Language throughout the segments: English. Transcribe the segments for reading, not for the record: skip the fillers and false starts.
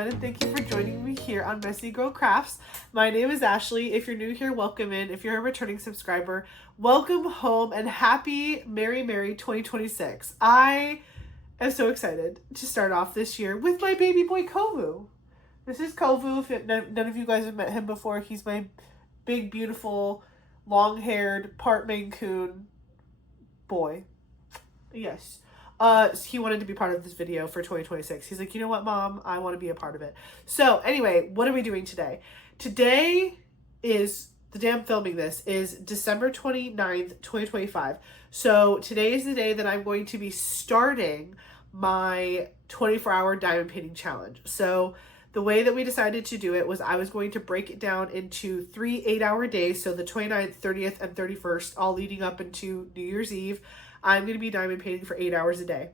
everyone, and thank you for joining me here on Messy Girl Crafts. My name is Ashley. If you're new here, welcome in. If you're a returning subscriber, welcome home and happy Merry 2026. I am so excited to start off this year with my baby boy Kovu. This is Kovu. If none of you guys have met him before, he's my big, beautiful, long-haired, part Maine Coon boy. Yes. He wanted to be part of this video for 2026. He's like, you know what, Mom? I want to be a part of it. So anyway, what are we doing today? Today is, the day I'm filming this is December 29th, 2025. So today is the day that I'm going to be starting my 24-hour diamond painting challenge. So the way that we decided to do it was I was going to break it down into 3 8-hour days. So the 29th, 30th, and 31st, all leading up into New Year's Eve. I'm going to be diamond painting for 8 hours a day.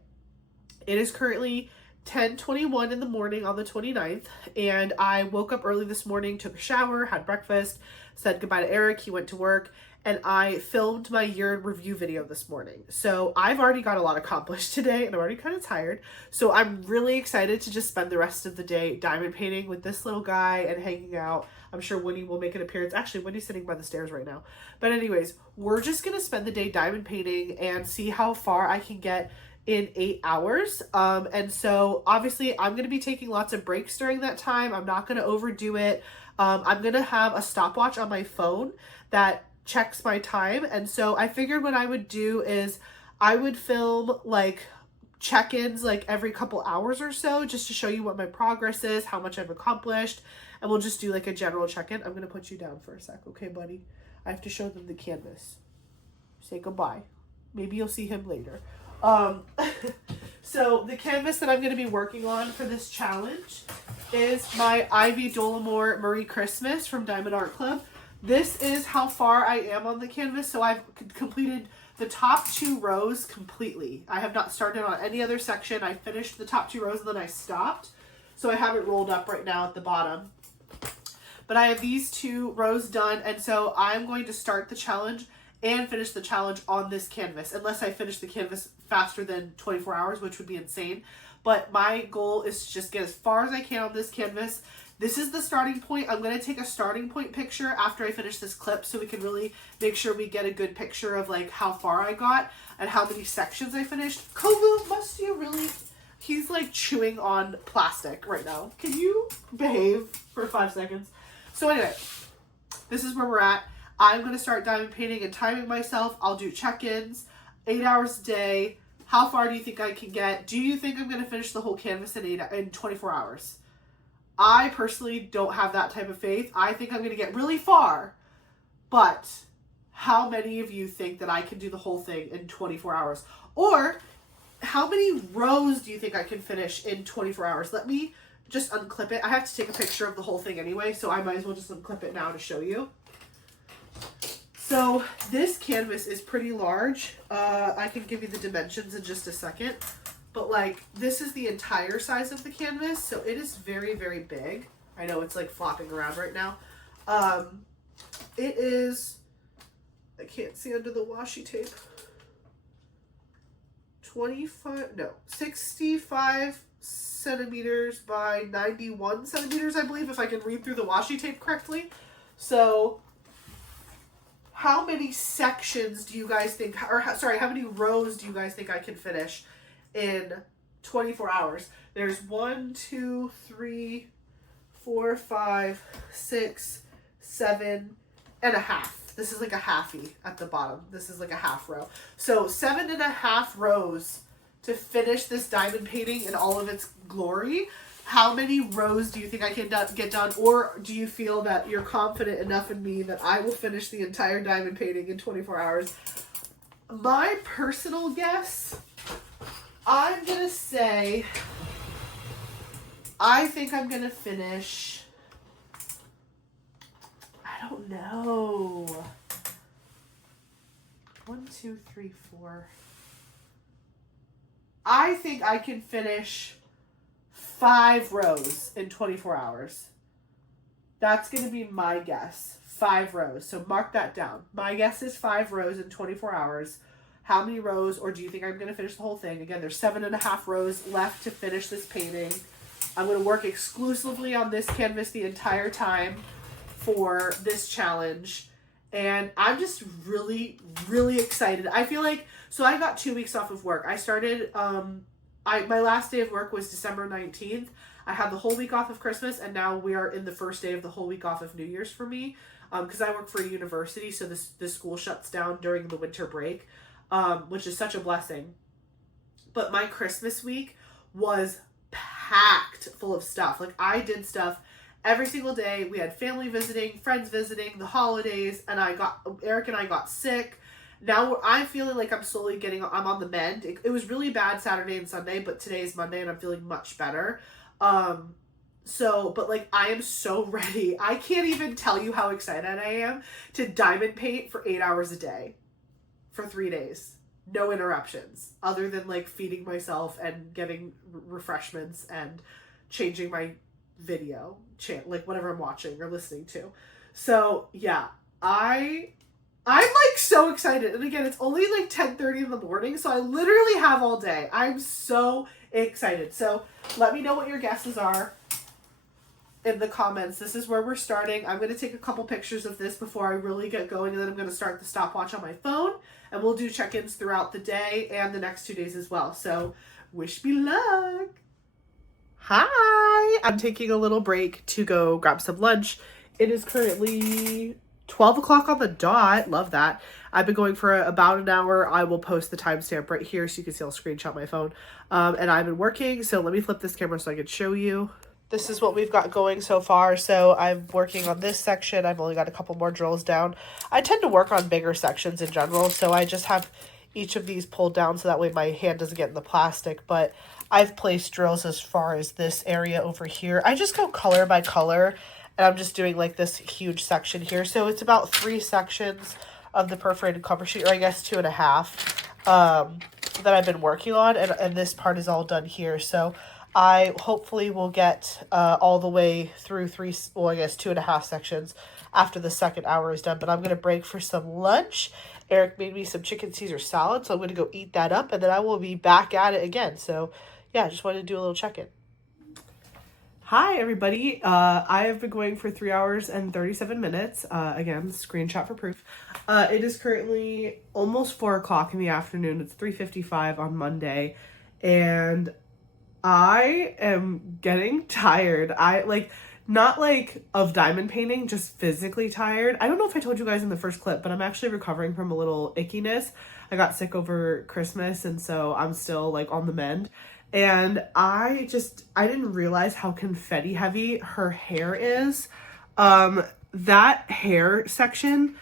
It is currently 10:21 in the morning on the 29th, and I woke up early this morning, took a shower, had breakfast, said goodbye to Eric, he went to work, and I filmed my year in review video this morning. So I've already got a lot accomplished today, and I'm already kind of tired. So I'm really excited to just spend the rest of the day diamond painting with this little guy and hanging out. I'm sure Winnie will make an appearance. Actually, Winnie's sitting by the stairs right now. But anyways, we're just going to spend the day diamond painting and see how far I can get in 8 hours. And so obviously I'm going to be taking lots of breaks during that time. I'm not going to overdo it. I'm going to have a stopwatch on my phone that checks my time. And so I figured what I would do is I would film like check-ins like every couple hours or so, just to show you what my progress is, how much I've accomplished, and we'll just do like a general check-in. I'm gonna put you down for a sec, okay, buddy? I have to show them the canvas. Say goodbye. Maybe you'll see him later. So the canvas that I'm going to be working on for this challenge is my Ivy Dollamore Marie Christmas from Diamond Art Club. This is how far I am on the canvas. So I've completed the top 2 rows completely. I have not started on any other section. I finished the top 2 rows and then I stopped. So I have it rolled up right now at the bottom. But I have these 2 rows done, and so I'm going to start the challenge and finish the challenge on this canvas, unless I finish the canvas faster than 24 hours, which would be insane. But my goal is to just get as far as I can on this canvas. This is the starting point. I'm going to take a starting point picture after I finish this clip so we can really make sure we get a good picture of like how far I got and how many sections I finished. Kovu, must you really? He's like chewing on plastic right now. Can you behave for 5 seconds? So anyway, this is where we're at. I'm going to start diamond painting and timing myself. I'll do check-ins, 8 hours a day. How far do you think I can get? Do you think I'm going to finish the whole canvas in 24 hours? I personally don't have that type of faith. I think I'm going to get really far. But how many of you think that I can do the whole thing in 24 hours? Or how many rows do you think I can finish in 24 hours? Let me just unclip it. I have to take a picture of the whole thing anyway, so I might as well just unclip it now to show you. So this canvas is pretty large. I can give you the dimensions in just a second. But like, this is the entire size of the canvas. So it is very, very big. I know it's like flopping around right now. It is, I can't see under the washi tape. 65 centimeters by 91 centimeters, I believe, if I can read through the washi tape correctly. So how many sections do you guys think, or sorry, how many rows do you guys think I can finish in 24 hours? There's 1, 2, 3, 4, 5, 6, 7 and a half. This is like a halfie at the bottom. This is like a half row. So 7.5 rows to finish this diamond painting in all of its glory. How many rows do you think I can get done? Or do you feel that you're confident enough in me that I will finish the entire diamond painting in 24 hours? My personal guess, I'm going to say, I think I'm going to finish, I don't know. 1, 2, 3, 4. I think I can finish 5 rows in 24 hours. That's going to be my guess. 5 rows. So mark that down. My guess is 5 rows in 24 hours. How many rows, or do you think I'm going to finish the whole thing? Again, there's 7.5 rows left to finish this painting. I'm going to work exclusively on this canvas the entire time for this challenge. And I'm just really, really excited. I feel like, so I got 2 weeks off of work. I started, my last day of work was December 19th. I had the whole week off of Christmas, and now we are in the first day of the whole week off of New Year's for me. Because I work for a university, so this school shuts down during the winter break, which is such a blessing. But my Christmas week was packed full of stuff. Like, I did stuff every single day. We had family visiting, friends visiting, the holidays, and Eric and I got sick. Now I'm feeling like I'm on the mend. It was really bad Saturday and Sunday, but today is Monday and I'm feeling much better. But like, I am so ready. I can't even tell you how excited I am to diamond paint for 8 hours a day for 3 days. No interruptions other than like feeding myself and getting refreshments and changing my video like whatever I'm watching or listening to. So yeah, I'm like so excited. And again, it's only like 10:30 in the morning, so I literally have all day. I'm so excited. So let me know what your guesses are in the comments. This is where we're starting. I'm going to take a couple pictures of this before I really get going, and then I'm going to start the stopwatch on my phone, and we'll do check-ins throughout the day and the next 2 days as well. So wish me luck. Hi, I'm taking a little break to go grab some lunch. It is currently 12 o'clock on the dot. Love that. I've been going for about an hour. I will post the timestamp right here so you can see. I'll screenshot my phone. And I've been working, so let me flip this camera so I can show you. This is what we've got going so far. So I'm working on this section. I've only got a couple more drills down. I tend to work on bigger sections in general, so I just have each of these pulled down so that way my hand doesn't get in the plastic. But I've placed drills as far as this area over here. I just go color by color, and I'm just doing like this huge section here. So it's about 3 sections of the perforated cover sheet, or I guess 2.5, that I've been working on, and this part is all done here. So I hopefully will get all the way through 2.5 sections after the second hour is done. But I'm going to break for some lunch. Eric made me some chicken Caesar salad, so I'm going to go eat that up, and then I will be back at it again. So yeah, just wanted to do a little check-in. Hi, everybody. I have been going for 3 hours and 37 minutes. Again, screenshot for proof. It is currently almost 4 o'clock in the afternoon. It's 3:55 on Monday, and I am getting tired. Not like of diamond painting, just physically tired. I don't know if I told you guys in the first clip, but I'm actually recovering from a little ickiness. I got sick over Christmas, and so I'm still like on the mend. And I didn't realize how confetti heavy her hair is. That hair section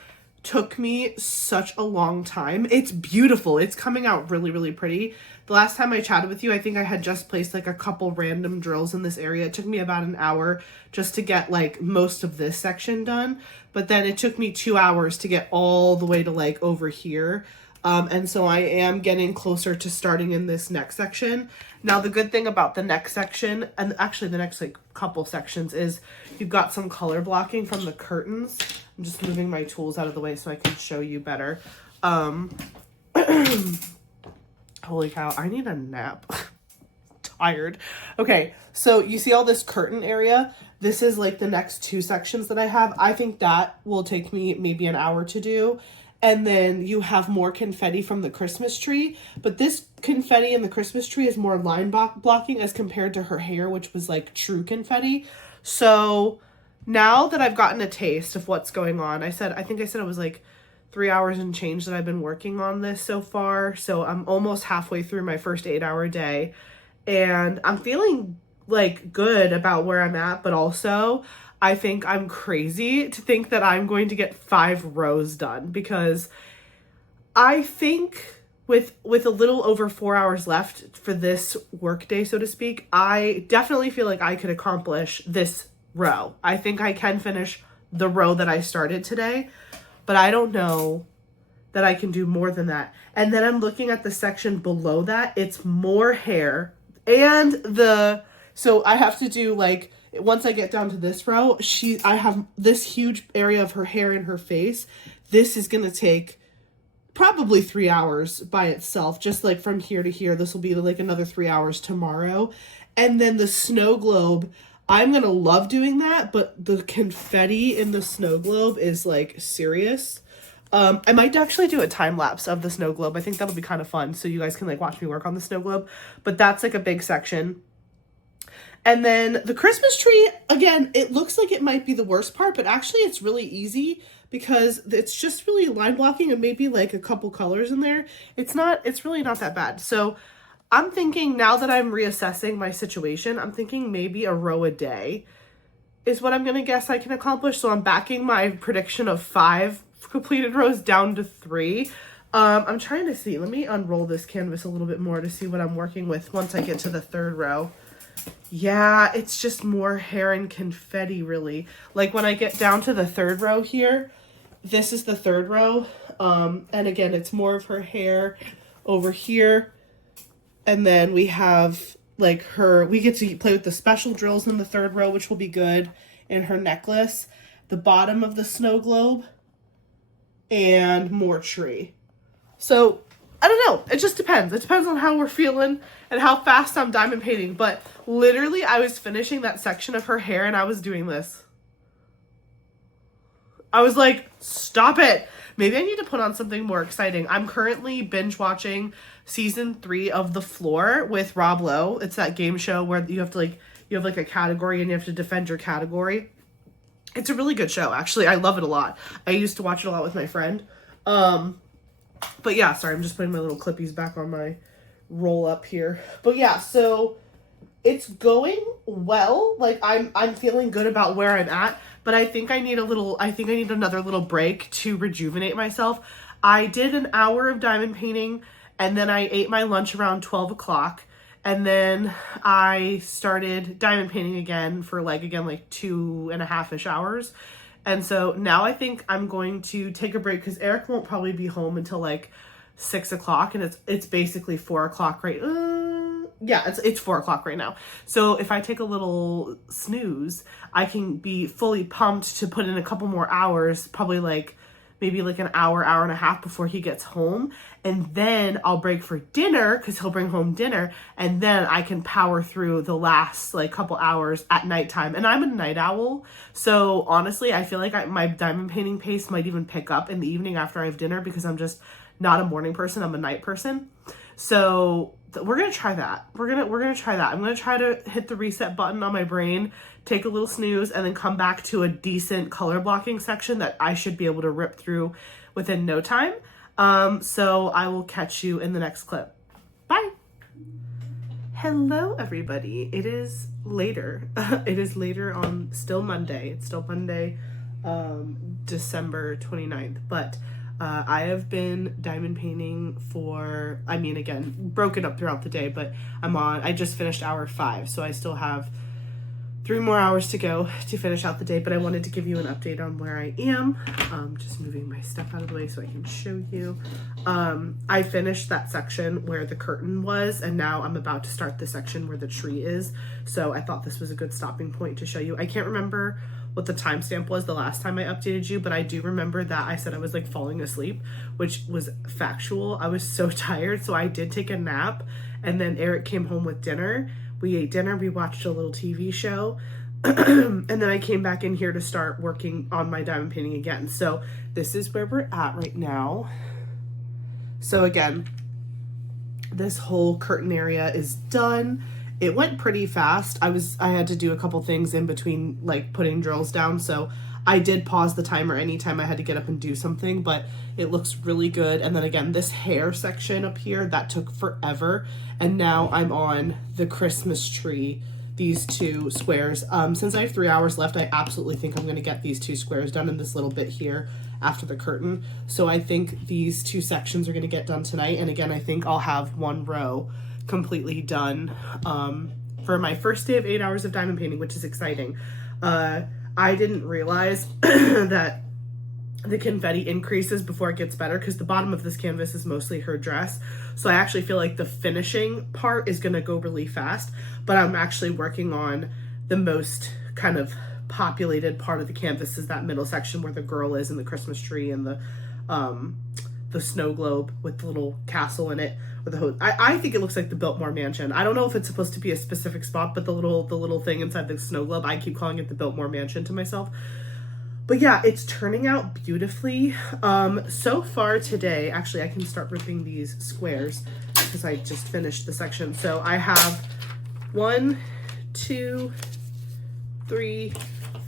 took me such a long time. It's beautiful. It's coming out really, really pretty. The last time I chatted with you, I think I had just placed like a couple random drills in this area. It took me about an hour just to get like most of this section done. But then it took me 2 hours to get all the way to like over here. And so I am getting closer to starting in this next section. Now, the good thing about the next section, and actually the next like couple sections, is you've got some color blocking from the curtains. I'm just moving my tools out of the way so I can show you better. Holy cow, I need a nap. Tired. Okay, so you see all this curtain area? This is like the next 2 sections that I have. I think that will take me maybe an hour to do. And then you have more confetti from the Christmas tree. But this confetti in the Christmas tree is more line blocking as compared to her hair, which was like true confetti. So now that I've gotten a taste of what's going on, I think I said it was like 3 hours and change that I've been working on this so far. So I'm almost halfway through my first 8-hour day. And I'm feeling like good about where I'm at, but also I think I'm crazy to think that I'm going to get 5 rows done, because I think with a little over 4 hours left for this work day, so to speak, I definitely feel like I could accomplish this row. I think I can finish the row that I started today, but I don't know that I can do more than that. And then I'm looking at the section below that. It's more hair, and so I have to do like, once I get down to this row, I have this huge area of her hair in her face. This is going to take probably 3 hours by itself, just like from here to here. This will be like another 3 hours tomorrow. And then the snow globe, I'm gonna love doing that, but the confetti in the snow globe is like serious. I might actually do a time lapse of the snow globe. I think that'll be kind of fun, so you guys can like watch me work on the snow globe. But that's like a big section. And then the Christmas tree, again, it looks like it might be the worst part, but actually it's really easy because it's just really line blocking and maybe like a couple colors in there. It's really not that bad. So I'm thinking, now that I'm reassessing my situation, I'm thinking maybe a row a day is what I'm going to guess I can accomplish. So I'm backing my prediction of 5 completed rows down to 3. I'm trying to see. Let me unroll this canvas a little bit more to see what I'm working with once I get to the 3rd row. Yeah, it's just more hair and confetti, really. Like when I get down to the 3rd row here, this is the 3rd row. And again, it's more of her hair over here. And then we have like we get to play with the special drills in the 3rd row, which will be good. And her necklace, the bottom of the snow globe, and more tree. So I don't know. It just depends. It depends on how we're feeling and how fast I'm diamond painting. But literally, I was finishing that section of her hair and I was doing this. I was like, stop it. Maybe I need to put on something more exciting. I'm currently binge watching season 3 of The Floor with Rob Lowe. It's that game show where you have like a category and you have to defend your category. It's a really good show, actually. I love it a lot. I used to watch it a lot with my friend. But yeah, sorry, I'm just putting my little clippies back on my roll up here. But yeah, so it's going well. Like I'm feeling good about where I'm at, but I think I need another little break to rejuvenate myself. I did an hour of diamond painting and then I ate my lunch around 12 o'clock. And then I started diamond painting again for like 2.5-ish hours. And so now I think I'm going to take a break because Eric won't probably be home until like 6 o'clock, and it's basically 4 o'clock right. It's 4 o'clock right now. So if I take a little snooze, I can be fully pumped to put in a couple more hours, probably maybe an hour and a half before he gets home. And then I'll break for dinner because he'll bring home dinner. And then I can power through the last couple hours at nighttime. And I'm a night owl. So honestly, I feel like my diamond painting pace might even pick up in the evening after I have dinner because I'm just not a morning person. I'm a night person. So we're going to try that. We're going to try that. I'm going to try to hit the reset button on my brain, take a little snooze, and then come back to a decent color blocking section that I should be able to rip through within no time. So I will catch you in the next clip. Bye. Hello, everybody. It is later. It is later on still Monday. It's still Monday, December 29th, but I have been diamond painting for, again, broken up throughout the day, but I just finished hour 5, so I still have 3 more hours to go to finish out the day, but I wanted to give you an update on where I am. Just moving my stuff out of the way so I can show you. I finished that section where the curtain was, and now I'm about to start the section where the tree is. So I thought this was a good stopping point to show you. I can't remember what the timestamp was the last time I updated you, but I do remember that I said I was falling asleep, which was factual. I was so tired, so I did take a nap, and then Eric came home with dinner. We ate dinner, we watched a little TV show, and then I came back in here to start working on my diamond painting again. So this is where we're at right now. So again, this whole curtain area is done. It went pretty fast. I had to do a couple things in between, putting drills down, so I did pause the timer anytime I had to get up and do something, but it looks really good. And then again, this hair section up here, that took forever. And now I'm on the Christmas tree, these 2 squares. Since I have 3 hours left, I absolutely think I'm going to get these 2 squares done in this little bit here after the curtain. So I think these 2 sections are going to get done tonight. And again, I think I'll have 1 row completely done for my first day of 8 hours of diamond painting, which is exciting. I didn't realize that the confetti increases before it gets better because the bottom of this canvas is mostly her dress. So I actually feel like the finishing part is going to go really fast, but I'm actually working on the most kind of populated part of the canvas, is that middle section where the girl is and the Christmas tree and the the snow globe with the little castle in it with the hose. I think it looks like the Biltmore Mansion. I don't know if it's supposed to be a specific spot, but the little thing inside the snow globe, I keep calling it the Biltmore Mansion to myself. But yeah, it's turning out beautifully. So far today, actually I can start ripping these squares because I just finished the section. So I have 1, 2, 3,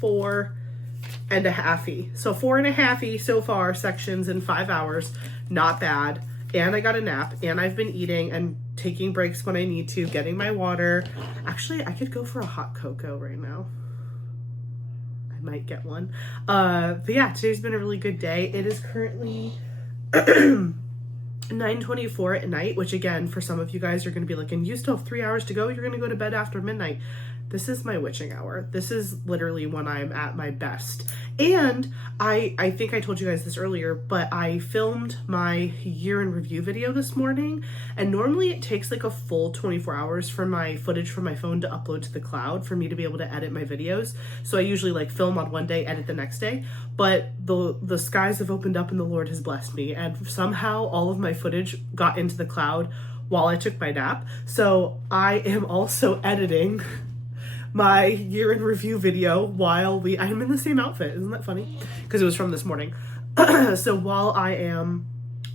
4 and a halfie. So 4 and a halfie so far sections in 5 hours. Not bad. And I got a nap, and I've been eating and taking breaks when I need to, getting my water. Actually, I could go for a hot cocoa right now. I might get one. But yeah, today's been a really good day. It is currently 9:24 at night, which again, for some of you guys are going to be like, and you still have 3 hours to go, you're going to go to bed after midnight. This is my witching hour. This is literally when I'm at my best. And I think I told you guys this earlier, but I filmed my year in review video this morning, and normally it takes like a full 24 hours for my footage from my phone to upload to the cloud for me to be able to edit my videos. So I usually like film on one day, edit the next day, but the skies have opened up and the Lord has blessed me, and somehow all of my footage got into the cloud while I took my nap. So I am also editing my year in review video while I'm in the same outfit. Isn't that funny? Because it was from this morning. So while I am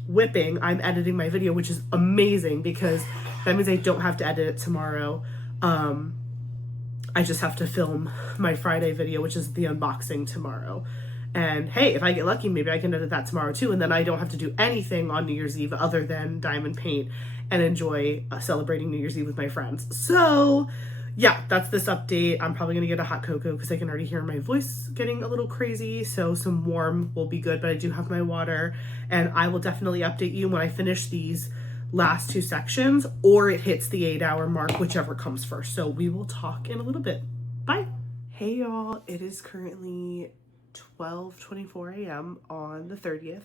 whipping, I'm editing my video, which is amazing because that means I don't have to edit it tomorrow. I just have to film my Friday video, which is the unboxing tomorrow. And hey, if I get lucky, maybe I can edit that tomorrow too. And then I don't have to do anything on New Year's Eve other than diamond paint and enjoy celebrating New Year's Eve with my friends. So yeah, that's this update. I'm probably going to get a hot cocoa because I can already hear my voice getting a little crazy. So some warm will be good, but I do have my water, and I will definitely update you when I finish these last 2 sections or it hits the 8-hour mark, whichever comes first. So we will talk in a little bit. Bye. Hey y'all, it is currently 12:24 a.m. on the 30th.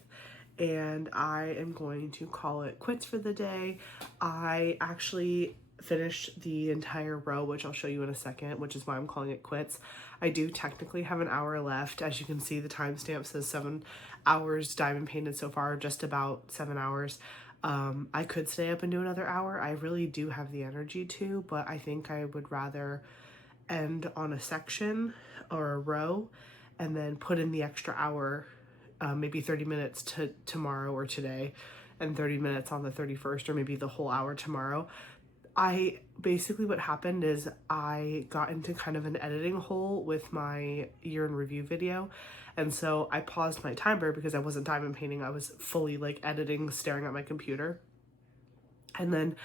And I am going to call it quits for the day. I actually finished the entire row, which I'll show you in a second, which is why I'm calling it quits. I do technically have an hour left. As you can see, the timestamp says 7 hours diamond painted so far, just about 7 hours. I could stay up and do another hour. I really do have the energy to, but I think I would rather end on a section or a row and then put in the extra hour, maybe 30 minutes to tomorrow or today, and 30 minutes on the 31st, or maybe the whole hour tomorrow. Basically what happened is I got into kind of an editing hole with my year in review video. And so I paused my timer because I wasn't diamond painting. I was fully like editing, staring at my computer. And then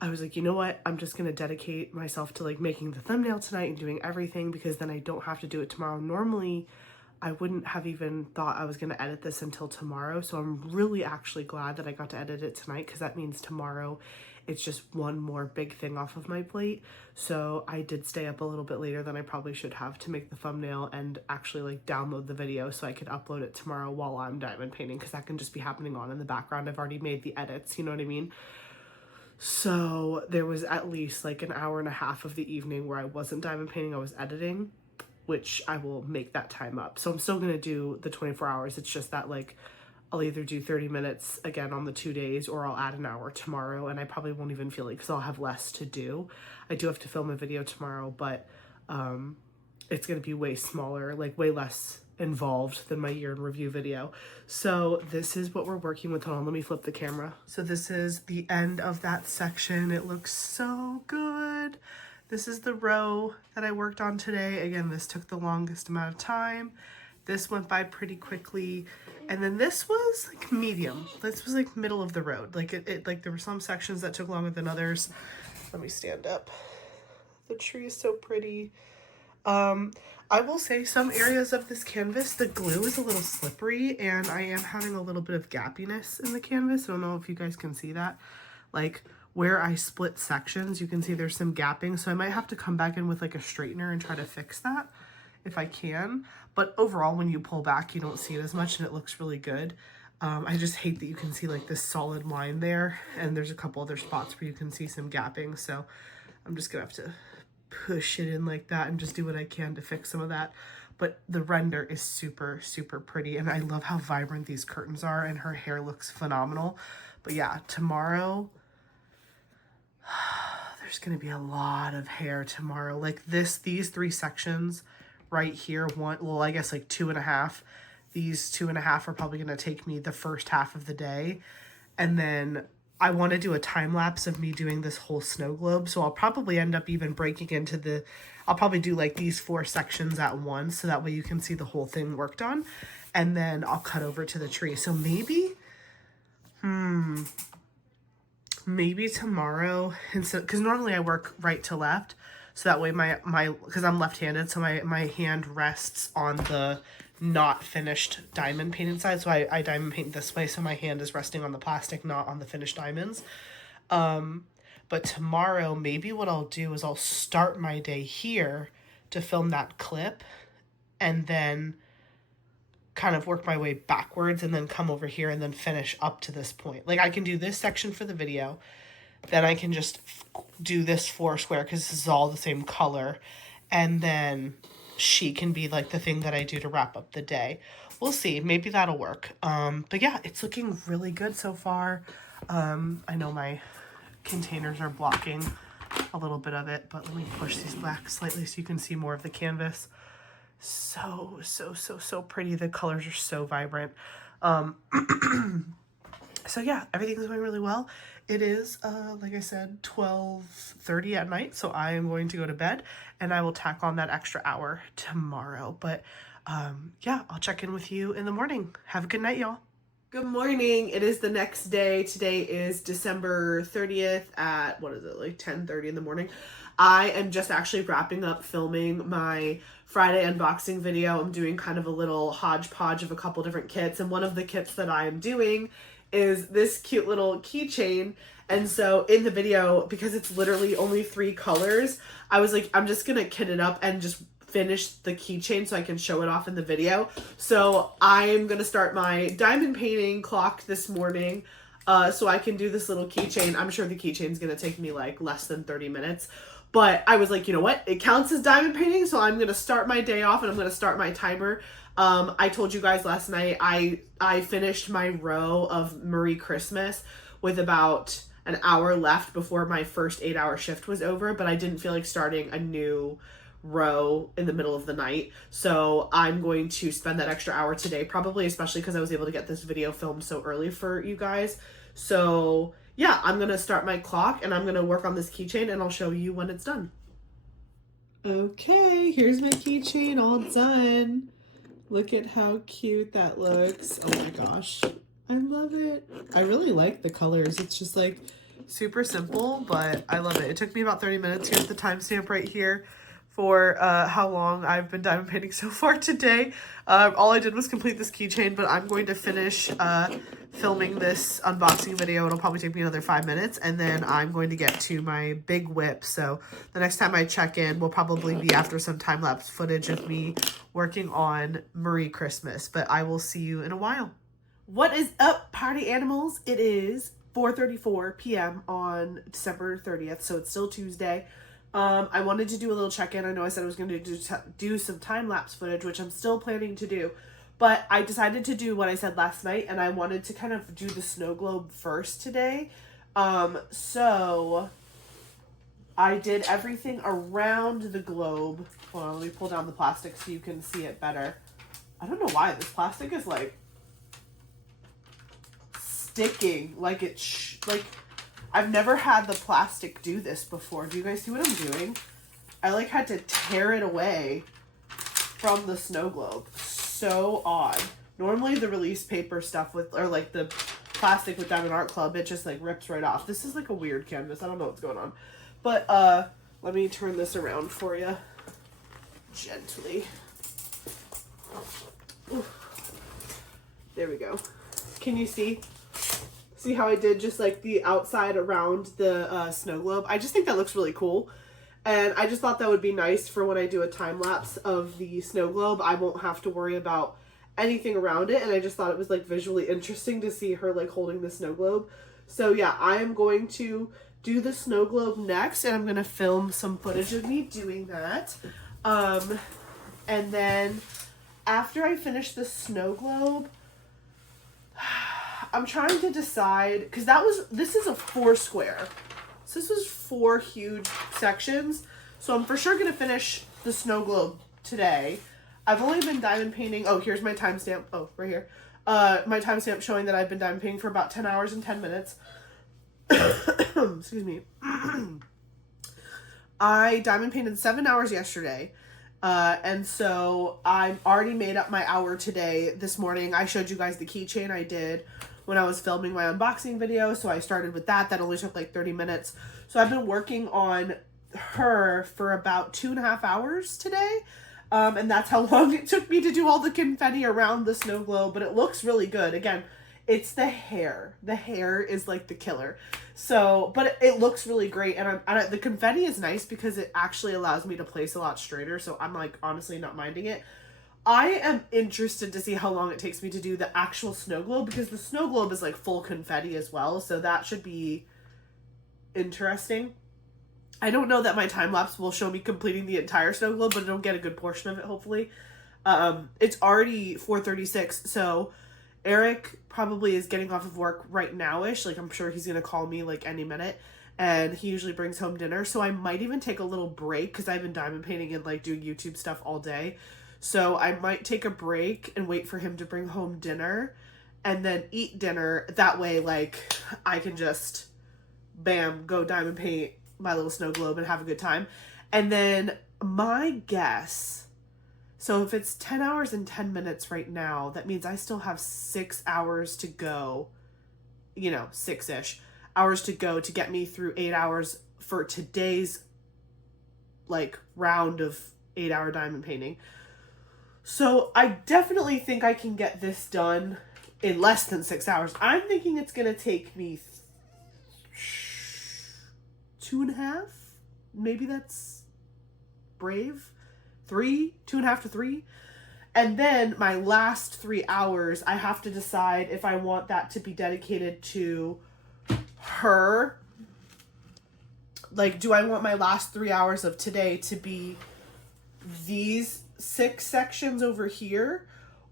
I was like, you know what? I'm just going to dedicate myself to like making the thumbnail tonight and doing everything, because then I don't have to do it tomorrow. Normally I wouldn't have even thought I was going to edit this until tomorrow. So I'm really actually glad that I got to edit it tonight, because that means tomorrow it's just one more big thing off of my plate. So I did stay up a little bit later than I probably should have to make the thumbnail and actually like download the video so I could upload it tomorrow while I'm diamond painting, because that can just be happening on in the background. I've already made the edits, you know what I mean? So there was at least like an hour and a half of the evening where I wasn't diamond painting, I was editing, which I will make that time up. So I'm still gonna do the 24 hours. It's just that like I'll either do 30 minutes again on the 2 days, or I'll add an hour tomorrow, and I probably won't even feel it because I'll have less to do. I do have to film a video tomorrow, but it's gonna be way smaller, like way less involved than my year in review video. So this is what we're working with. Hold on, let me flip the camera. So this is the end of that section. It looks so good. This is the row that I worked on today. Again, this took the longest amount of time. This went by pretty quickly. And then this was like medium. This was like middle of the road. Like it like there were some sections that took longer than others. Let me stand up. The tree is so pretty. I will say some areas of this canvas, the glue is a little slippery, and I am having a little bit of gappiness in the canvas. I don't know if you guys can see that. Like where I split sections, you can see there's some gapping. So I might have to come back in with like a straightener and try to fix that if I can. But overall, when you pull back, you don't see it as much, and it looks really good. I just hate that you can see like this solid line there, and there's a couple other spots where you can see some gapping. So I'm just gonna have to push it in like that and just do what I can to fix some of that. but the render is super, super pretty. And I love how vibrant these curtains are, and her hair looks phenomenal. But yeah, tomorrow, there's going to be a lot of hair tomorrow. Like these 3 sections right here, I guess like 2.5. These 2.5 are probably going to take me the first half of the day. And then I want to do a time lapse of me doing this whole snow globe. So I'll probably end up even breaking into I'll probably do like these 4 sections at once. So that way you can see the whole thing worked on. And then I'll cut over to the tree. So maybe tomorrow, because normally I work right to left. So that way because I'm left-handed, so my hand rests on the not finished diamond painted side. So I diamond paint this way, so my hand is resting on the plastic, not on the finished diamonds. But tomorrow, maybe what I'll do is I'll start my day here to film that clip, and then kind of work my way backwards, and then come over here and then finish up to this point. Like I can do this section for the video, then I can just do this 4 square because this is all the same color, and then she can be like the thing that I do to wrap up the day. We'll see. Maybe that'll work. But yeah, it's looking really good so far. I know my containers are blocking a little bit of it, but let me push these back slightly so you can see more of the canvas. So, so, so, so pretty. The colors are so vibrant. So yeah, everything's going really well. It is, like I said, 12:30 at night, so I am going to go to bed, and I will tack on that extra hour tomorrow. But yeah, I'll check in with you in the morning. Have a good night, y'all. Good morning. It is the next day. Today is December 30th at, what is it, like 10:30 in the morning. I am just actually wrapping up filming my Friday unboxing video. I'm doing kind of a little hodgepodge of a couple different kits, and one of the kits that I am doing is this cute little keychain. And so in the video, because it's literally only 3 colors, I was like, I'm just gonna kit it up and just finish the keychain so I can show it off in the video. So I'm gonna start my diamond painting clock this morning, so I can do this little keychain. I'm sure the keychain's gonna take me like less than 30 minutes. But I was like, you know what? It counts as diamond painting, so I'm gonna start my day off and I'm gonna start my timer. I told you guys last night I finished my row of Marie Christmas with about an hour left before my first 8-hour shift was over, but I didn't feel like starting a new row in the middle of the night. So I'm going to spend that extra hour today, probably, especially because I was able to get this video filmed so early for you guys. So yeah, I'm gonna start my clock and I'm gonna work on this keychain, and I'll show you when it's done. Okay, here's my keychain all done. Look at how cute that looks. Oh my gosh, I love it. I really like the colors. It's just like super simple, but I love it. It took me about 30 minutes. Here's the timestamp right here for how long I've been diamond painting so far today. All I did was complete this keychain, but I'm going to finish filming this unboxing video. It'll probably take me another 5 minutes, and then I'm going to get to my big whip. So the next time I check in will probably be after some time-lapse footage of me working on Marie Christmas, but I will see you in a while. What is up, party animals? It is 4:34 p.m. on December 30th, so it's still Tuesday. I wanted to do a little check-in. I know I said I was going to do some time-lapse footage, which I'm still planning to do. But I decided to do what I said last night, and I wanted to kind of do the snow globe first today. So I did everything around the globe. Hold on, let me pull down the plastic so you can see it better. I don't know why this plastic is like sticking. Like like I've never had the plastic do this before. Do you guys see what I'm doing? I like had to tear it away from the snow globe. So odd. Normally the release paper stuff or like the plastic with Diamond Art Club, it just like rips right off. This is like a weird canvas. I don't know what's going on. But let me turn this around for you gently. Oof. There we go. Can you see? See how I did just like the outside around the snow globe? I just think that looks really cool. And I just thought that would be nice for when I do a time lapse of the snow globe. I won't have to worry about anything around it. And I just thought it was like visually interesting to see her like holding the snow globe. So yeah, I am going to do the snow globe next, and I'm going to film some footage of me doing that. And then after I finish the snow globe, I'm trying to decide, because this is a 4 square. So this was 4 huge sections. So I'm for sure going to finish the snow globe today. I've only been diamond painting. Oh, here's my timestamp. Oh, right here. My timestamp showing that I've been diamond painting for about 10 hours and 10 minutes. Excuse me. I diamond painted 7 hours yesterday. And so I've already made up my hour today. This morning, I showed you guys the keychain I did when I was filming my unboxing video. So I started with that. That only took like 30 minutes. So I've been working on her for about 2.5 hours today. And that's how long it took me to do all the confetti around the snow globe. But it looks really good. Again, it's the hair. The hair is like the killer. So, but it looks really great. And the confetti is nice because it actually allows me to place a lot straighter. So I'm like honestly not minding it. I am interested to see how long it takes me to do the actual snow globe, because the snow globe is like full confetti as well. So that should be interesting. I don't know that my time lapse will show me completing the entire snow globe, but it'll get a good portion of it, hopefully. It's already 4:36, so Eric probably is getting off of work right now-ish. Like, I'm sure he's going to call me, like, any minute. And he usually brings home dinner. So I might even take a little break, because I've been diamond painting and, like, doing YouTube stuff all day. So I might take a break and wait for him to bring home dinner and then eat dinner. That way, like, I can just, bam, go diamond paint my little snow globe and have a good time. And then my guess, so if it's 10 hours and 10 minutes right now, that means I still have 6 hours to go, 6-ish hours to go to get me through 8 hours for today's like round of 8-hour diamond painting. So I definitely think I can get this done in less than 6 hours. I'm thinking it's going to take me 2.5. Maybe that's brave. 2.5 to 3. And then my last 3 hours, I have to decide if I want that to be dedicated to her. Like, do I want my last 3 hours of today to be these 6 sections over here?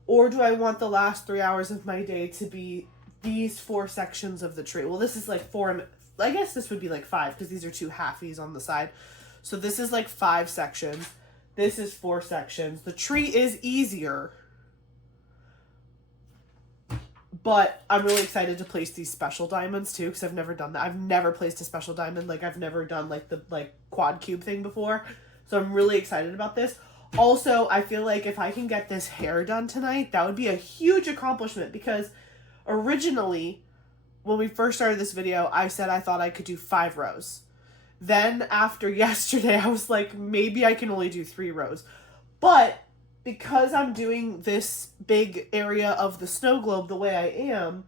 Or do I want the last 3 hours of my day to be these 4 sections of the tree? Well, this is like 4, I guess this would be like 5, because these are 2 halfies on the side. So this is like 5 sections. This is 4 sections. The tree is easier, but I'm really excited to place these special diamonds too, because I've never done that. I've never placed a special diamond. Like, I've never done like the quad cube thing before. So I'm really excited about this. Also, I feel like if I can get this hair done tonight, that would be a huge accomplishment, because originally when we first started this video, I said I thought I could do 5 rows. Then after yesterday, I was like, maybe I can only do 3 rows. But because I'm doing this big area of the snow globe the way I am,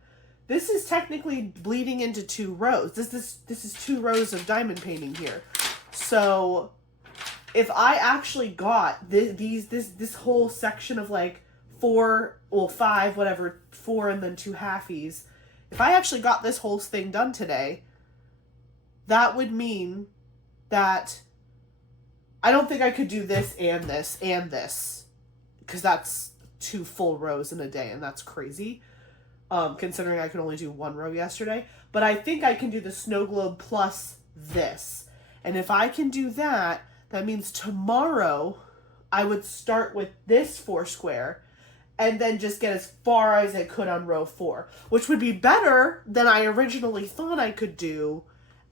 this is technically bleeding into 2 rows. This is 2 rows of diamond painting here. So if I actually got this whole section of like 4, well 5, whatever, 4 and then 2 halfies, if I actually got this whole thing done today, that would mean that I don't think I could do this and this and this, because that's 2 full rows in a day, and that's crazy, considering I could only do 1 row yesterday. But I think I can do the snow globe plus this. And if I can do that, that means tomorrow I would start with this 4 square and then just get as far as I could on row 4, which would be better than I originally thought I could do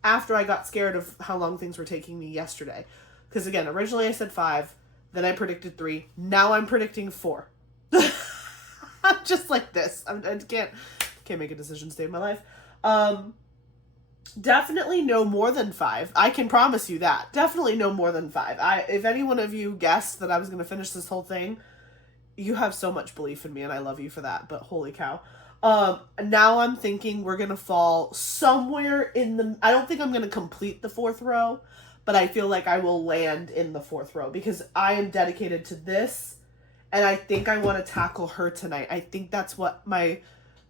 after I got scared of how long things were taking me yesterday. Because again, originally I said 5, then I predicted 3, now I'm predicting 4. I'm just like this. I can't make a decision to save my life. Definitely no more than 5. I can promise you that. Definitely no more than 5. If any one of you guessed that I was going to finish this whole thing, you have so much belief in me, and I love you for that, but holy cow. Now I'm thinking we're going to fall somewhere in the, I don't think I'm going to complete the 4th row, but I feel like I will land in the 4th row, because I am dedicated to this, and I think I want to tackle her tonight. I think that's what my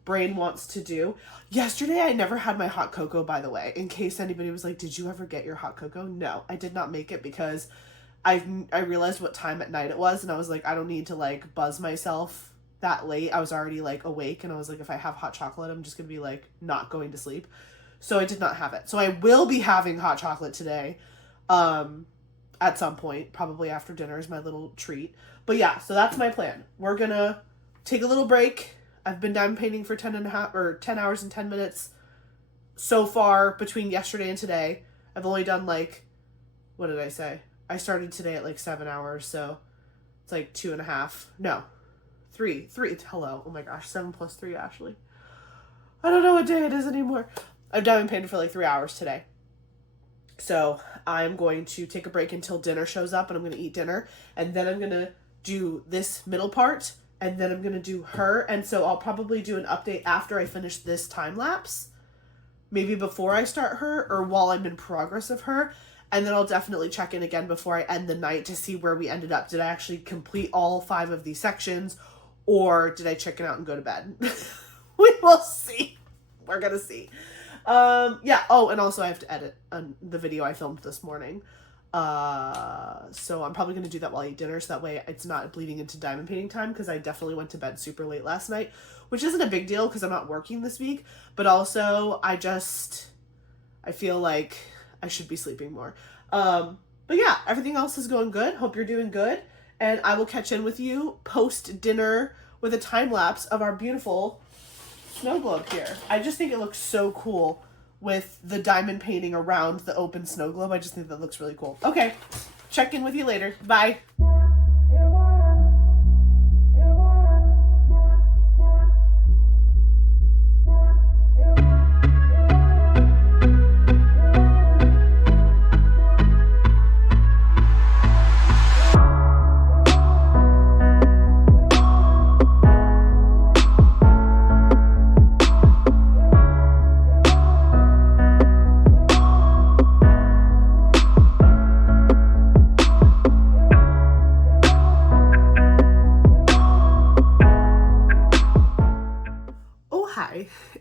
brain wants to do. Yesterday, I never had my hot cocoa, by the way, in case anybody was like, did you ever get your hot cocoa? No, I did not make it, because I realized what time at night it was, and I was like, I don't need to like buzz myself that late. I was already like awake, and I was like, if I have hot chocolate, I'm just gonna be like not going to sleep. So I did not have it. So I will be having hot chocolate today, at some point, probably after dinner is my little treat. But yeah, so that's my plan. We're gonna take a little break. I've been diamond painting for 10 hours and 10 minutes so far between yesterday and today. I've only done like, what did I say? I started today at like 7 hours, so it's like 2.5. No, 3. Hello. Oh my gosh, 7 plus 3, Ashley. I don't know what day it is anymore. I've diamond painted for like 3 hours today. So I'm going to take a break until dinner shows up, and I'm going to eat dinner, and then I'm going to do this middle part, and then I'm going to do her. And so I'll probably do an update after I finish this time lapse, maybe before I start her or while I'm in progress of her. And then I'll definitely check in again before I end the night to see where we ended up. Did I actually complete all 5 of these sections, or did I chicken out and go to bed? We will see. We're going to see. Yeah. Oh, and also I have to edit the video I filmed this morning. So I'm probably going to do that while I eat dinner, so that way it's not bleeding into diamond painting time, because I definitely went to bed super late last night, which isn't a big deal because I'm not working this week, but also I feel like I should be sleeping more. But yeah, everything else is going good. Hope you're doing good, and I will catch in with you post dinner with a time lapse of our beautiful snow globe here. I just think it looks so cool with the diamond painting around the open snow globe. I just think that looks really cool. Okay, check in with you later. Bye.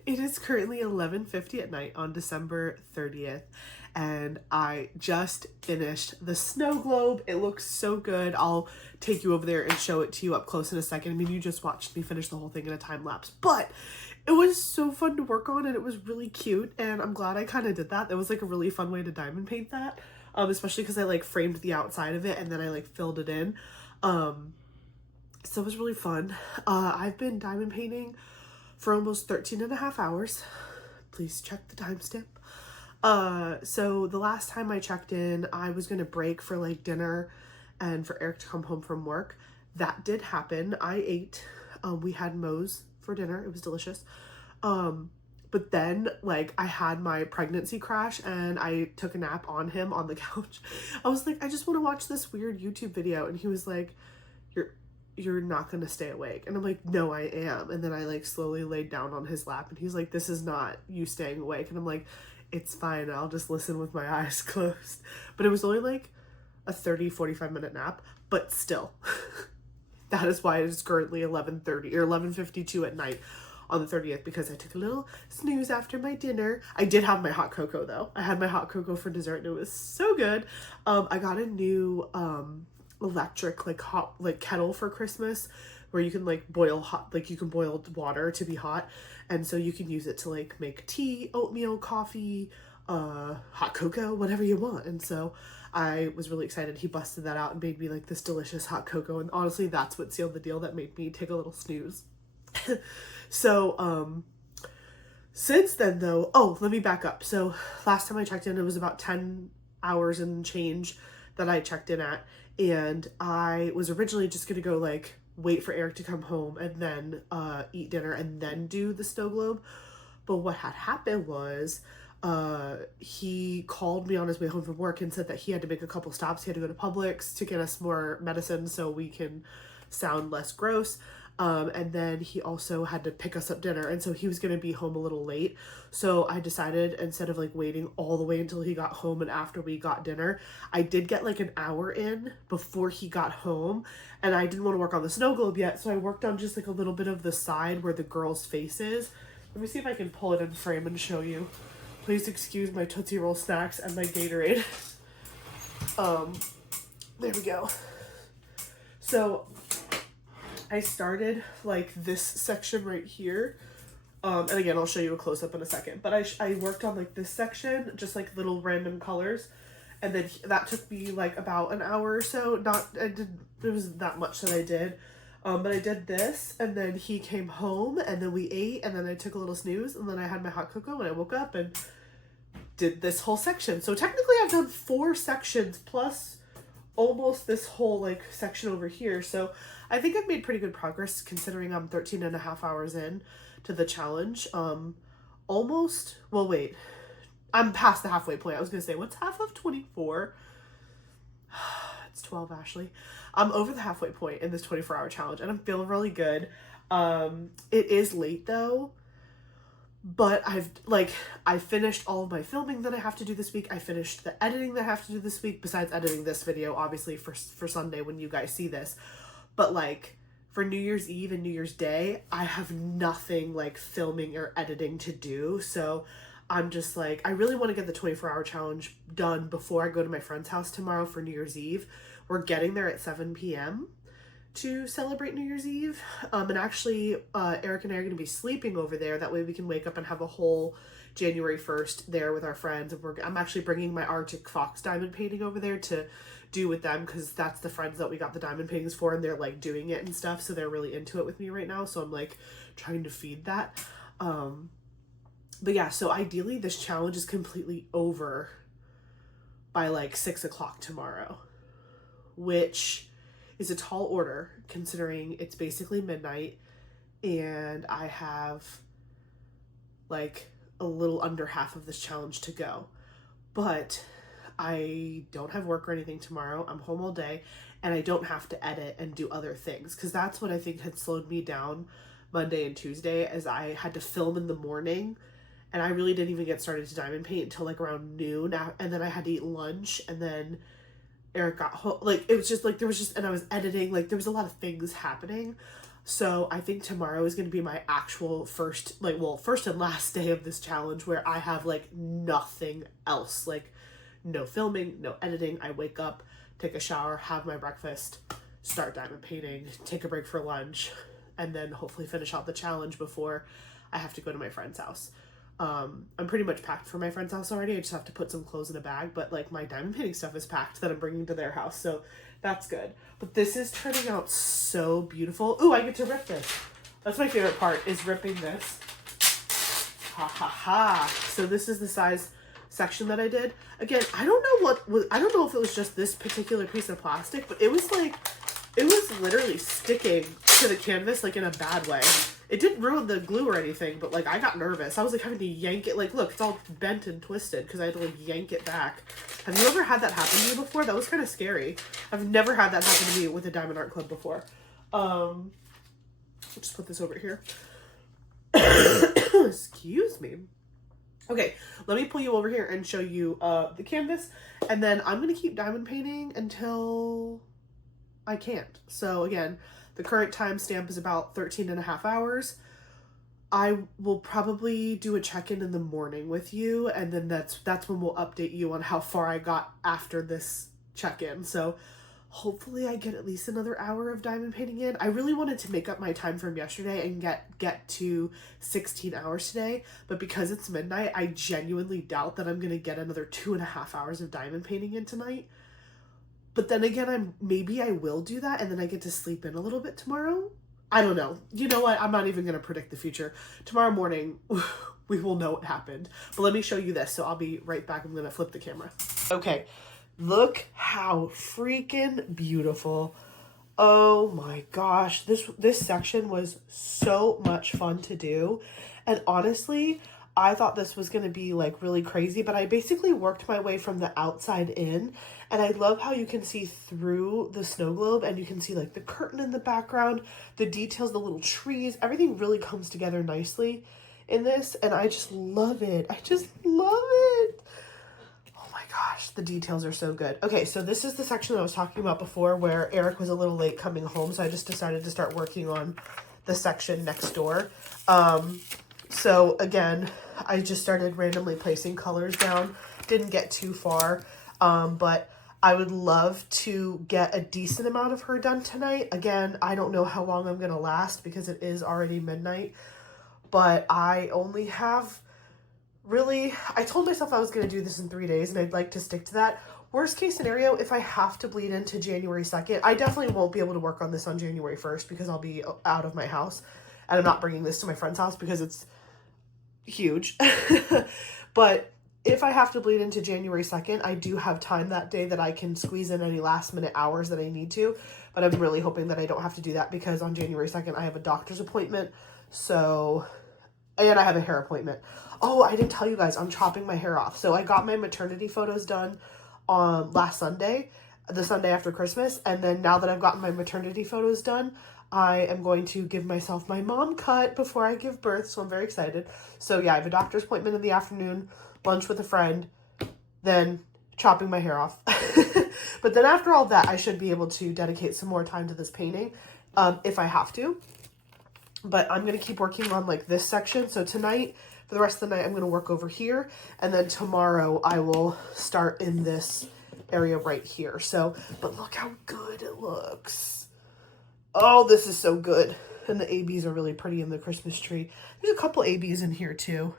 It is currently 11:50 at night on December 30th, and I just finished the snow globe. It looks so good. I'll take you over there and show it to you up close in a second. I mean, you just watched me finish the whole thing in a time lapse, but it was so fun to work on, and it was really cute, and I'm glad I kind of did that. That was like a really fun way to diamond paint that, especially because I like framed the outside of it and then I like filled it in. So it was really fun. I've been diamond painting for almost 13.5 hours. Please check the timestamp. So the last time I checked in, I was gonna break for like dinner and for Eric to come home from work. That did happen. I ate. We had Moe's for dinner. It was delicious. But then like I had my pregnancy crash and I took a nap on him on the couch. I was like, I just want to watch this weird YouTube video, and he was like, you're not gonna stay awake. And I'm like, no, I am. And then I like slowly laid down on his lap, and he's like, this is not you staying awake. And I'm like, it's fine, I'll just listen with my eyes closed. But it was only like a 45 minute nap, but still. That is why it is currently 11:30 or 11:52 at night on the 30th, because I took a little snooze after my dinner. I did have my hot cocoa though. I had my hot cocoa for dessert, and it was so good. I got a new electric like hot like kettle for Christmas, where you can like boil hot, like you can boil water to be hot, and so you can use it to like make tea, oatmeal, coffee, hot cocoa, whatever you want. And so I was really excited. He busted that out and made me like this delicious hot cocoa, and honestly that's what sealed the deal, that made me take a little snooze. So since then though, oh, let me back up. So last time I checked in, it was about 10 hours and change that I checked in at. And I was originally just gonna go like wait for Eric to come home and then eat dinner and then do the snow globe. But what had happened was he called me on his way home from work and said that he had to make a couple stops. He had to go to Publix to get us more medicine so we can sound less gross. And then he also had to pick us up dinner, and so he was going to be home a little late. So I decided, instead of like waiting all the way until he got home and after we got dinner, I did get like an hour in before he got home, and I didn't want to work on the snow globe yet, so I worked on just like a little bit of the side where the girl's face is. Let me see if I can pull it in frame and show you. Please excuse my Tootsie Roll snacks and my Gatorade. There we go. So I started like this section right here. And again, I'll show you a close-up in a second. But I worked on like this section, just like little random colors. And then that took me like about an hour or so. It was that much that I did. But I did this, and then he came home, and then we ate, and then I took a little snooze, and then I had my hot cocoa, and I woke up and did this whole section. So technically I've done 4 sections plus almost this whole like section over here. So I think I've made pretty good progress considering I'm 13 and a half hours in to the challenge. Almost, well, wait, I'm past the halfway point. I was gonna say, what's half of 24? It's 12, Ashley. I'm over the halfway point in this 24-hour challenge, and I'm feeling really good. It is late though, but I finished all of my filming that I have to do this week. I finished the editing that I have to do this week, besides editing this video, obviously, for Sunday when you guys see this. But like for New Year's Eve and New Year's Day, I have nothing like filming or editing to do. So I'm just like, I really want to get the 24-hour challenge done before I go to my friend's house tomorrow for New Year's Eve. We're getting there at 7 p.m. to celebrate New Year's Eve. And actually, Eric and I are going to be sleeping over there. That way we can wake up and have a whole January 1st there with our friends. And I'm actually bringing my Arctic Fox diamond painting over there to do with them, because that's the friends that we got the diamond paintings for, and they're like doing it and stuff. So they're really into it with me right now. So I'm like trying to feed that. But yeah, so ideally this challenge is completely over by like 6 o'clock tomorrow, which is a tall order considering it's basically midnight and I have like a little under half of this challenge to go. But I don't have work or anything tomorrow. I'm home all day, and I don't have to edit and do other things, because that's what I think had slowed me down Monday and Tuesday, as I had to film in the morning. And I really didn't even get started to diamond paint until like around noon. And then I had to eat lunch. And then Eric got home. Like, it was just like, and I was editing. Like, there was a lot of things happening. So I think tomorrow is going to be my actual first and last day of this challenge, where I have like nothing else. Like, no filming, no editing. I wake up, take a shower, have my breakfast, start diamond painting, take a break for lunch, and then hopefully finish out the challenge before I have to go to my friend's house. I'm pretty much packed for my friend's house already. I just have to put some clothes in a bag, but like my diamond painting stuff is packed that I'm bringing to their house. So that's good. But this is turning out so beautiful. Ooh, I get to rip this. That's my favorite part, is ripping this. Ha ha ha. So this is the size section that I did. Again, I don't know if it was just this particular piece of plastic, but it was literally sticking to the canvas like in a bad way. It didn't ruin the glue or anything, but like I got nervous. I was like having to yank it. Like, look, it's all bent and twisted because I had to like yank it back. Have you ever had that happen to you before? That was kind of scary. I've never had that happen to me with a Diamond Art Club before. I'll just put this over here. Excuse me. Okay, let me pull you over here and show you the canvas, and then I'm gonna keep diamond painting until I can't. So again, the current timestamp is about 13 and a half hours. I will probably do a check-in in the morning with you, and then that's when we'll update you on how far I got after this check-in. So hopefully I get at least another hour of diamond painting in. I really wanted to make up my time from yesterday and get to 16 hours today, but because it's midnight, I genuinely doubt that I'm gonna get another 2.5 hours of diamond painting in tonight. But then again, maybe I will do that, and then I get to sleep in a little bit tomorrow. I don't know. You know what? I'm not even going to predict the future. Tomorrow morning, we will know what happened. But let me show you this. So I'll be right back. I'm going to flip the camera. Okay. Look how freaking beautiful. Oh my gosh. This section was so much fun to do. And honestly, I thought this was going to be like really crazy, but I basically worked my way from the outside in, and I love how you can see through the snow globe, and you can see like the curtain in the background, the details, the little trees, everything really comes together nicely in this, and I just love it. I just love it. Oh my gosh, the details are so good. Okay, so this is the section that I was talking about before where Eric was a little late coming home, so I just decided to start working on the section next door. So again, I just started randomly placing colors down. Didn't get too far, but I would love to get a decent amount of her done tonight. Again, I don't know how long I'm going to last because it is already midnight, but I only have really, I told myself I was going to do this in 3 days and I'd like to stick to that. Worst case scenario, if I have to bleed into January 2nd, I definitely won't be able to work on this on January 1st because I'll be out of my house and I'm not bringing this to my friend's house because it's huge. But if I have to bleed into January 2nd, I do have time that day that I can squeeze in any last minute hours that I need to. But I'm really hoping that I don't have to do that because on January 2nd, I have a doctor's appointment. So, and I have a hair appointment. Oh, I didn't tell you guys, I'm chopping my hair off. So I got my maternity photos done on last Sunday, the Sunday after Christmas. And then now that I've gotten my maternity photos done, I am going to give myself my mom cut before I give birth. So I'm very excited. So yeah, I have a doctor's appointment in the afternoon, lunch with a friend, then chopping my hair off. But then after all that, I should be able to dedicate some more time to this painting if I have to. But I'm going to keep working on like this section. So tonight, for the rest of the night, I'm going to work over here. And then tomorrow I will start in this area right here. So, but look how good it looks. Oh, this is so good. And the ABs are really pretty in the Christmas tree. There's a couple ABs in here too.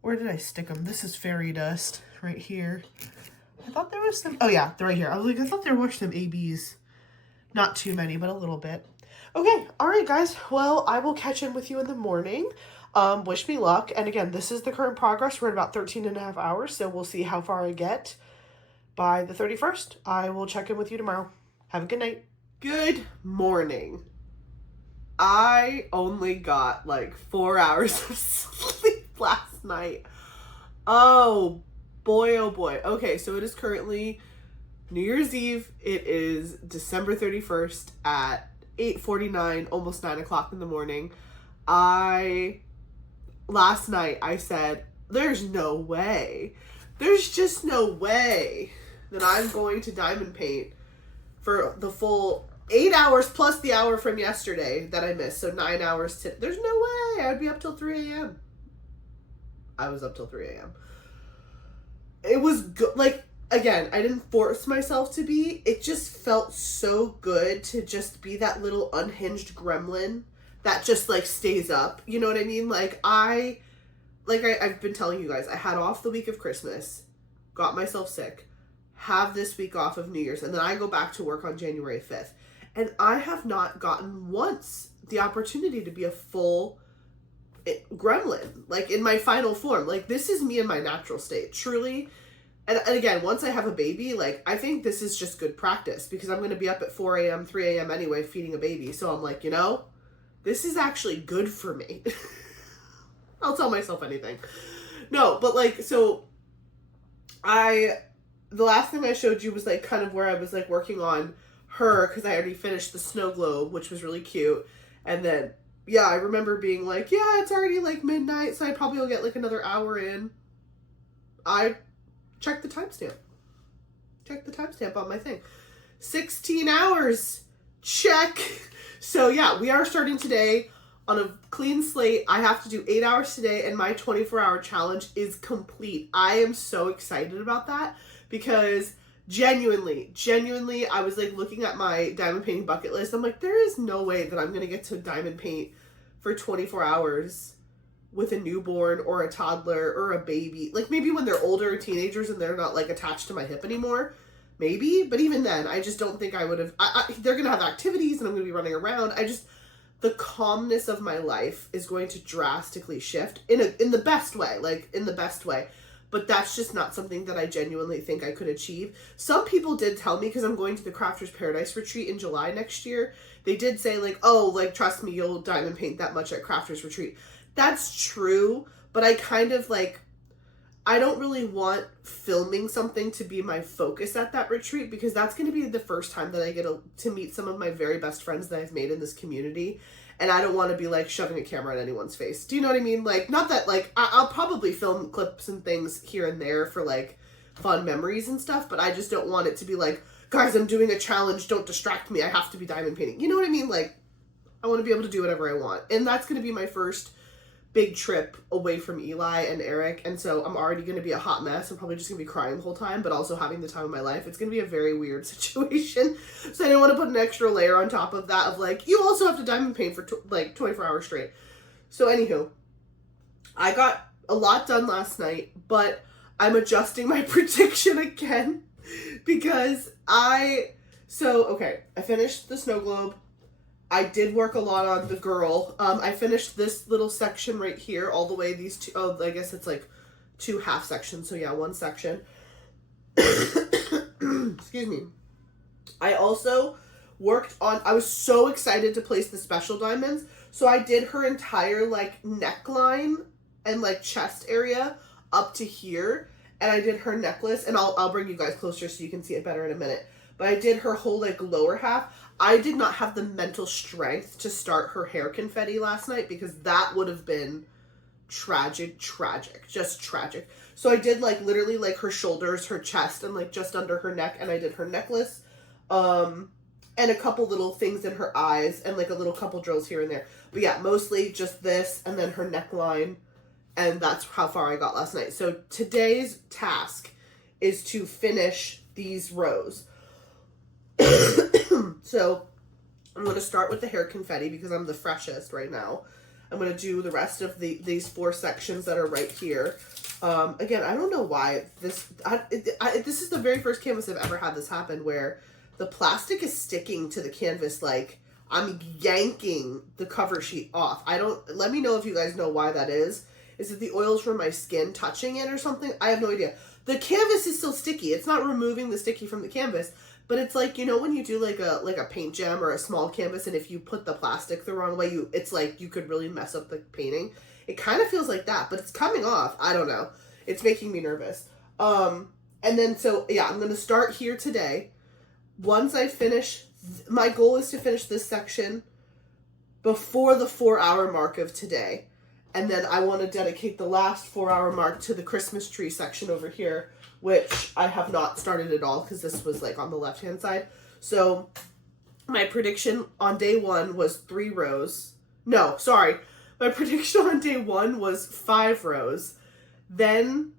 Where did I stick them? This is fairy dust right here. I thought there was some, oh yeah, they're right here. I was like, I thought there were some ABs. Not too many, but a little bit. Okay, all right, guys. Well, I will catch in with you in the morning. Wish me luck. And again, this is the current progress. We're at about 13 and a half hours, so we'll see how far I get by the 31st. I will check in with you tomorrow. Have a good night. Good morning. I only got like 4 hours of sleep last night. Oh boy, oh boy. Okay, so it is currently New Year's Eve. It is December 31st at 8:49, almost 9 o'clock in the morning. Last night I said, there's no way. There's just no way that I'm going to diamond paint for the full 8 hours plus the hour from yesterday that I missed. So 9 hours there's no way I'd be up till 3 a.m. I was up till 3 a.m. It was good. Like, again, I didn't force myself to be. It just felt so good to just be that little unhinged gremlin that just like stays up. You know what I mean? Like I've been telling you guys, I had off the week of Christmas, got myself sick, have this week off of New Year's, and then I go back to work on January 5th. And I have not gotten once the opportunity to be a full gremlin, like in my final form. Like, this is me in my natural state, truly. And again, once I have a baby, like, I think this is just good practice because I'm going to be up at 4 a.m., 3 a.m. anyway, feeding a baby. So I'm like, you know, this is actually good for me. I'll tell myself anything. No, but like, so the last thing I showed you was like kind of where I was like working on her because I already finished the snow globe, which was really cute. And then, yeah, I remember being like, yeah, it's already like midnight, so I probably will get like another hour in. I checked the timestamp. Check the timestamp on my thing. 16 hours. Check. So yeah, we are starting today on a clean slate. I have to do 8 hours today and my 24-hour challenge is complete. I am so excited about that because genuinely, I was like looking at my diamond painting bucket list. I'm like, there is no way that I'm going to get to diamond paint for 24 hours with a newborn or a toddler or a baby. Like maybe when they're older, teenagers, and they're not like attached to my hip anymore. Maybe, but even then, I just don't think I would have. They're going to have activities and I'm going to be running around. The calmness of my life is going to drastically shift in the best way, like in the best way. But that's just not something that I genuinely think I could achieve. Some people did tell me, because I'm going to the Crafters Paradise Retreat in July next year, they did say like, oh, like, trust me, you'll diamond paint that much at Crafters Retreat. That's true, but I kind of like, I don't really want filming something to be my focus at that retreat because that's going to be the first time that I get to meet some of my very best friends that I've made in this community. And I don't want to be like shoving a camera in anyone's face. Do you know what I mean? Like, not that like, I'll probably film clips and things here and there for like fun memories and stuff, but I just don't want it to be like, guys, I'm doing a challenge, don't distract me, I have to be diamond painting. You know what I mean? Like, I want to be able to do whatever I want. And that's going to be my first big trip away from Eli and Eric, and so I'm already going to be a hot mess. I'm probably just going to be crying the whole time, but also having the time of my life. It's going to be a very weird situation, so I didn't want to put an extra layer on top of that of like, you also have to diamond paint for like 24 hours straight. So anywho, I got a lot done last night, but I'm adjusting my prediction again because okay, I finished the snow globe. I did work a lot on the girl. I finished this little section right here, all the way these two, oh, I guess it's like 2 half sections. So yeah, 1 section. Excuse me. I also worked on, I was so excited to place the special diamonds. So I did her entire like neckline and like chest area up to here. And I did her necklace, and I'll bring you guys closer so you can see it better in a minute. But I did her whole like lower half. I did not have the mental strength to start her hair confetti last night because that would have been tragic, just tragic. So I did like literally like her shoulders, her chest, and like just under her neck, and I did her necklace, and a couple little things in her eyes, and like a little couple drills here and there. But yeah, mostly just this, and then her neckline, and that's how far I got last night. So today's task is to finish these rows. So I'm going to start with the hair confetti because I'm the freshest right now. I'm going to do the rest of these 4 sections that are right here. Again, I don't know why this is the very first canvas I've ever had this happen where the plastic is sticking to the canvas like I'm yanking the cover sheet off. Let me know if you guys know why that is. Is it the oils from my skin touching it or something? I have no idea. The canvas is still sticky. It's not removing the sticky from the canvas. But it's like, you know, when you do like a paint gem or a small canvas, and if you put the plastic the wrong way, it's like you could really mess up the painting. It kind of feels like that, but it's coming off. I don't know. It's making me nervous. And then, so yeah, I'm going to start here today. Once I finish, my goal is to finish this section before the 4-hour mark of today. And then I want to dedicate the last 4-hour mark to the Christmas tree section over here, which I have not started at all because this was like on the left-hand side. So my prediction on day 1 was 3 rows. No, sorry. My prediction on day 1 was 5 rows. Then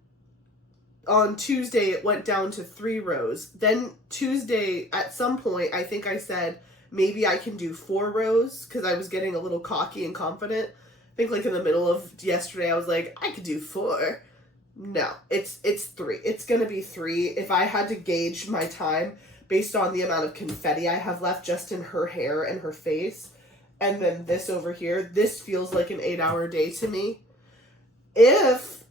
on Tuesday, it went down to 3 rows. Then Tuesday, at some point, I think I said, maybe I can do 4 rows because I was getting a little cocky and confident. I think like in the middle of yesterday, I was like, I could do 4. No, it's 3. It's going to be 3. If I had to gauge my time based on the amount of confetti I have left just in her hair and her face, and then this over here, this feels like an 8-hour day to me. If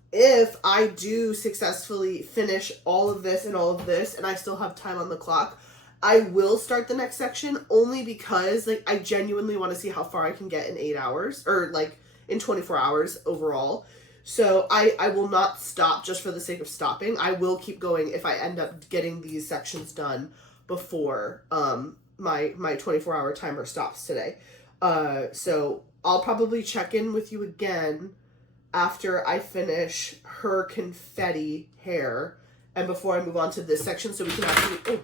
I do successfully finish all of this and all of this, and I still have time on the clock, I will start the next section only because like I genuinely want to see how far I can get in 8 hours, or like in 24 hours overall. So I will not stop just for the sake of stopping. I will keep going if I end up getting these sections done before my 24-hour timer stops today. So I'll probably check in with you again after I finish her confetti hair and before I move on to this section so we can actually,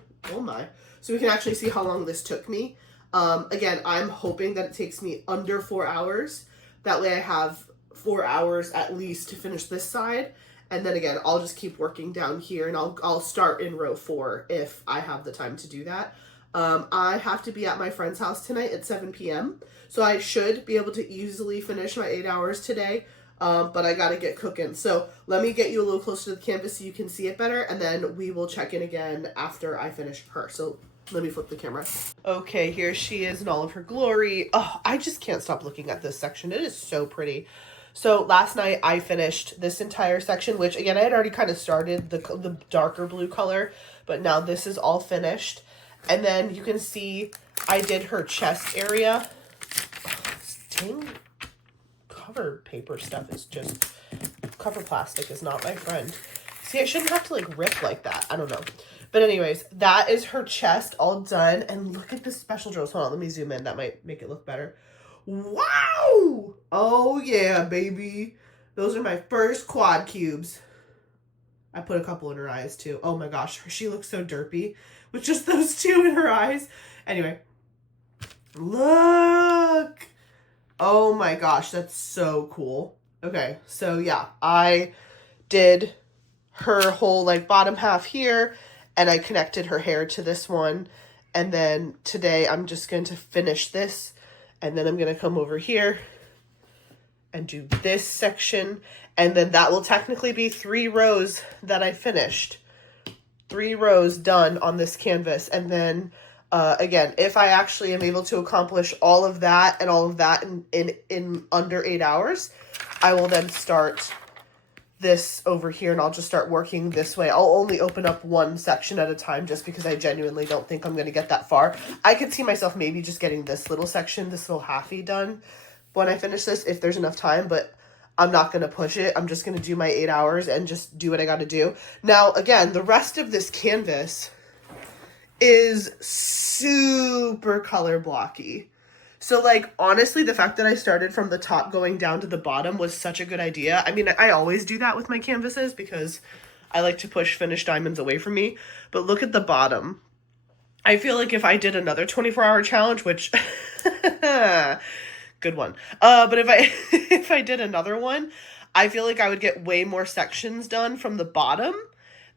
so we can actually see how long this took me. Again, I'm hoping that it takes me under 4 hours. That way I have 4 hours at least to finish this side, and then again I'll just keep working down here, and I'll start in row 4 if I have the time to do that. I have to be at my friend's house tonight at 7 p.m. so I should be able to easily finish my 8 hours today, but I gotta get cooking. So let me get you a little closer to the canvas so you can see it better, and then we will check in again after I finish her. So let me flip the camera. Okay, here she is in all of her glory. Oh, I just can't stop looking at this section. It is so pretty. So last night I finished this entire section, which again, I had already kind of started the darker blue color, but now this is all finished. And then you can see I did her chest area. Oh, this dang cover paper stuff is just, cover plastic is not my friend. See, I shouldn't have to like rip like that. I don't know. But anyways, that is her chest all done. And look at the special drills. Hold on, let me zoom in. That might make it look better. Wow! Oh yeah, baby. Those are my first quad cubes. I put a couple in her eyes too. Oh my gosh, she looks so derpy with just those 2 in her eyes. Anyway, look. Oh my gosh, that's so cool. Okay, so yeah, I did her whole like bottom half here, and I connected her hair to this one. And then today I'm just going to finish this, and then I'm going to come over here and do this section, and then that will technically be 3 rows that I finished. 3 rows done on this canvas. And then again, if I actually am able to accomplish all of that and all of that in under 8 hours, I will then start this over here, and I'll just start working this way. I'll only open up one section at a time just because I genuinely don't think I'm going to get that far. I could see myself maybe just getting this little section, this little halfie done when I finish this, if there's enough time, but I'm not going to push it. I'm just going to do my 8 hours and just do what I got to do. Now, again, the rest of this canvas is super color blocky. So, like, honestly, the fact that I started from the top going down to the bottom was such a good idea. I mean, I always do that with my canvases because I like to push finished diamonds away from me. But look at the bottom. I feel like if I did another 24-hour challenge, which... good one. But if I did another one, I feel like I would get way more sections done from the bottom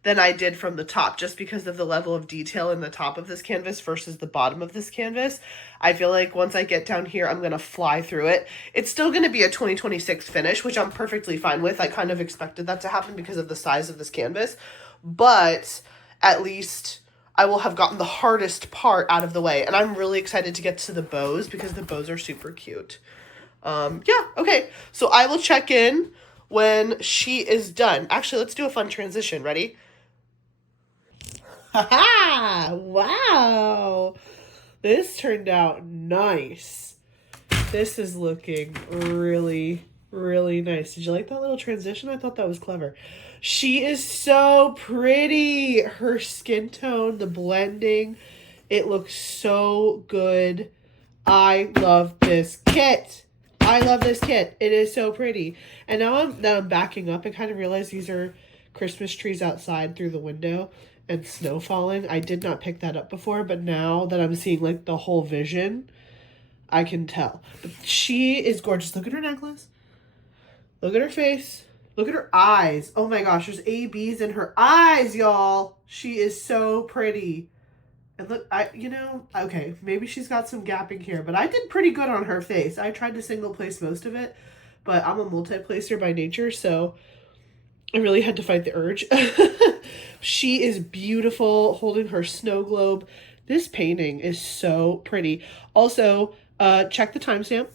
than I did from the top, just because of the level of detail in the top of this canvas versus the bottom of this canvas. I feel like once I get down here, I'm going to fly through it. It's still going to be a 2026 finish, which I'm perfectly fine with. I kind of expected that to happen because of the size of this canvas, but at least I will have gotten the hardest part out of the way. And I'm really excited to get to the bows because the bows are super cute. Yeah, okay. So I will check in when she is done. Actually, let's do a fun transition. Ready? Ha! Wow! This turned out nice. This is looking really, really nice. Did you like that little transition? I thought that was clever. She is so pretty. Her skin tone, the blending, it looks so good. I love this kit. I love this kit. It is so pretty. And now I'm backing up and kind of realize these are Christmas trees outside through the window and snow falling. I did not pick that up before, but now that I'm seeing like the whole vision, I can tell. But she is gorgeous. Look at her necklace. Look at her face. Look at her eyes. Oh my gosh, there's ABs in her eyes, y'all. She is so pretty. And look, okay, maybe she's got some gapping here, but I did pretty good on her face. I tried to single place most of it, but I'm a multi-placer by nature, so I really had to fight the urge. She is beautiful, holding her snow globe. This painting is so pretty. Also, check the timestamp.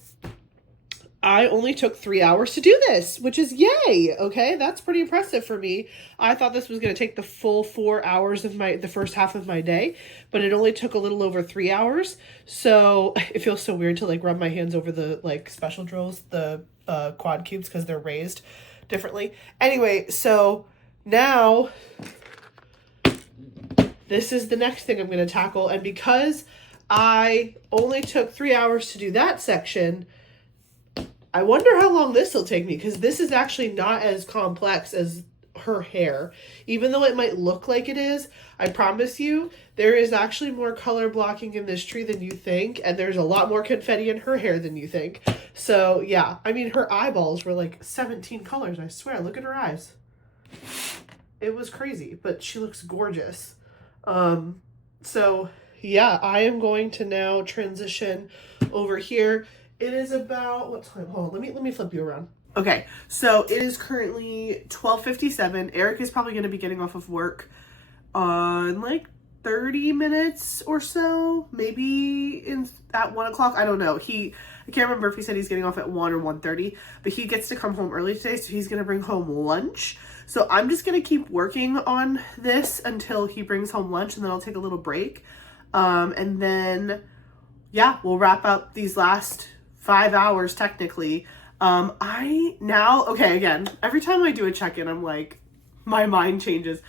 I only took 3 hours to do this, which is yay. Okay, that's pretty impressive for me. I thought this was going to take the full 4 hours of the first half of my day, but it only took a little over 3 hours. So it feels so weird to like rub my hands over the like special drills, the quad cubes, because they're raised differently. Anyway, so now this is the next thing I'm going to tackle. And because I only took 3 hours to do that section, I wonder how long this will take me, because this is actually not as complex as her hair. Even though it might look like it is, I promise you, there is actually more color blocking in this tree than you think, and there's a lot more confetti in her hair than you think. So, yeah. I mean, her eyeballs were like 17 colors, I swear. Look at her eyes. It was crazy, but she looks gorgeous. So, yeah, I am going to now transition over here. It is about, what time? Hold on, let me flip you around. Okay, so it is currently 12:57. Eric is probably going to be getting off of work on like 30 minutes or so, maybe at 1 o'clock. I don't know. I can't remember if he said he's getting off at 1 or 1:30, but he gets to come home early today, so he's going to bring home lunch. So I'm just going to keep working on this until he brings home lunch, and then I'll take a little break. And then, yeah, we'll wrap up these last 5 hours technically. Again, every time I do a check-in, I'm like, my mind changes.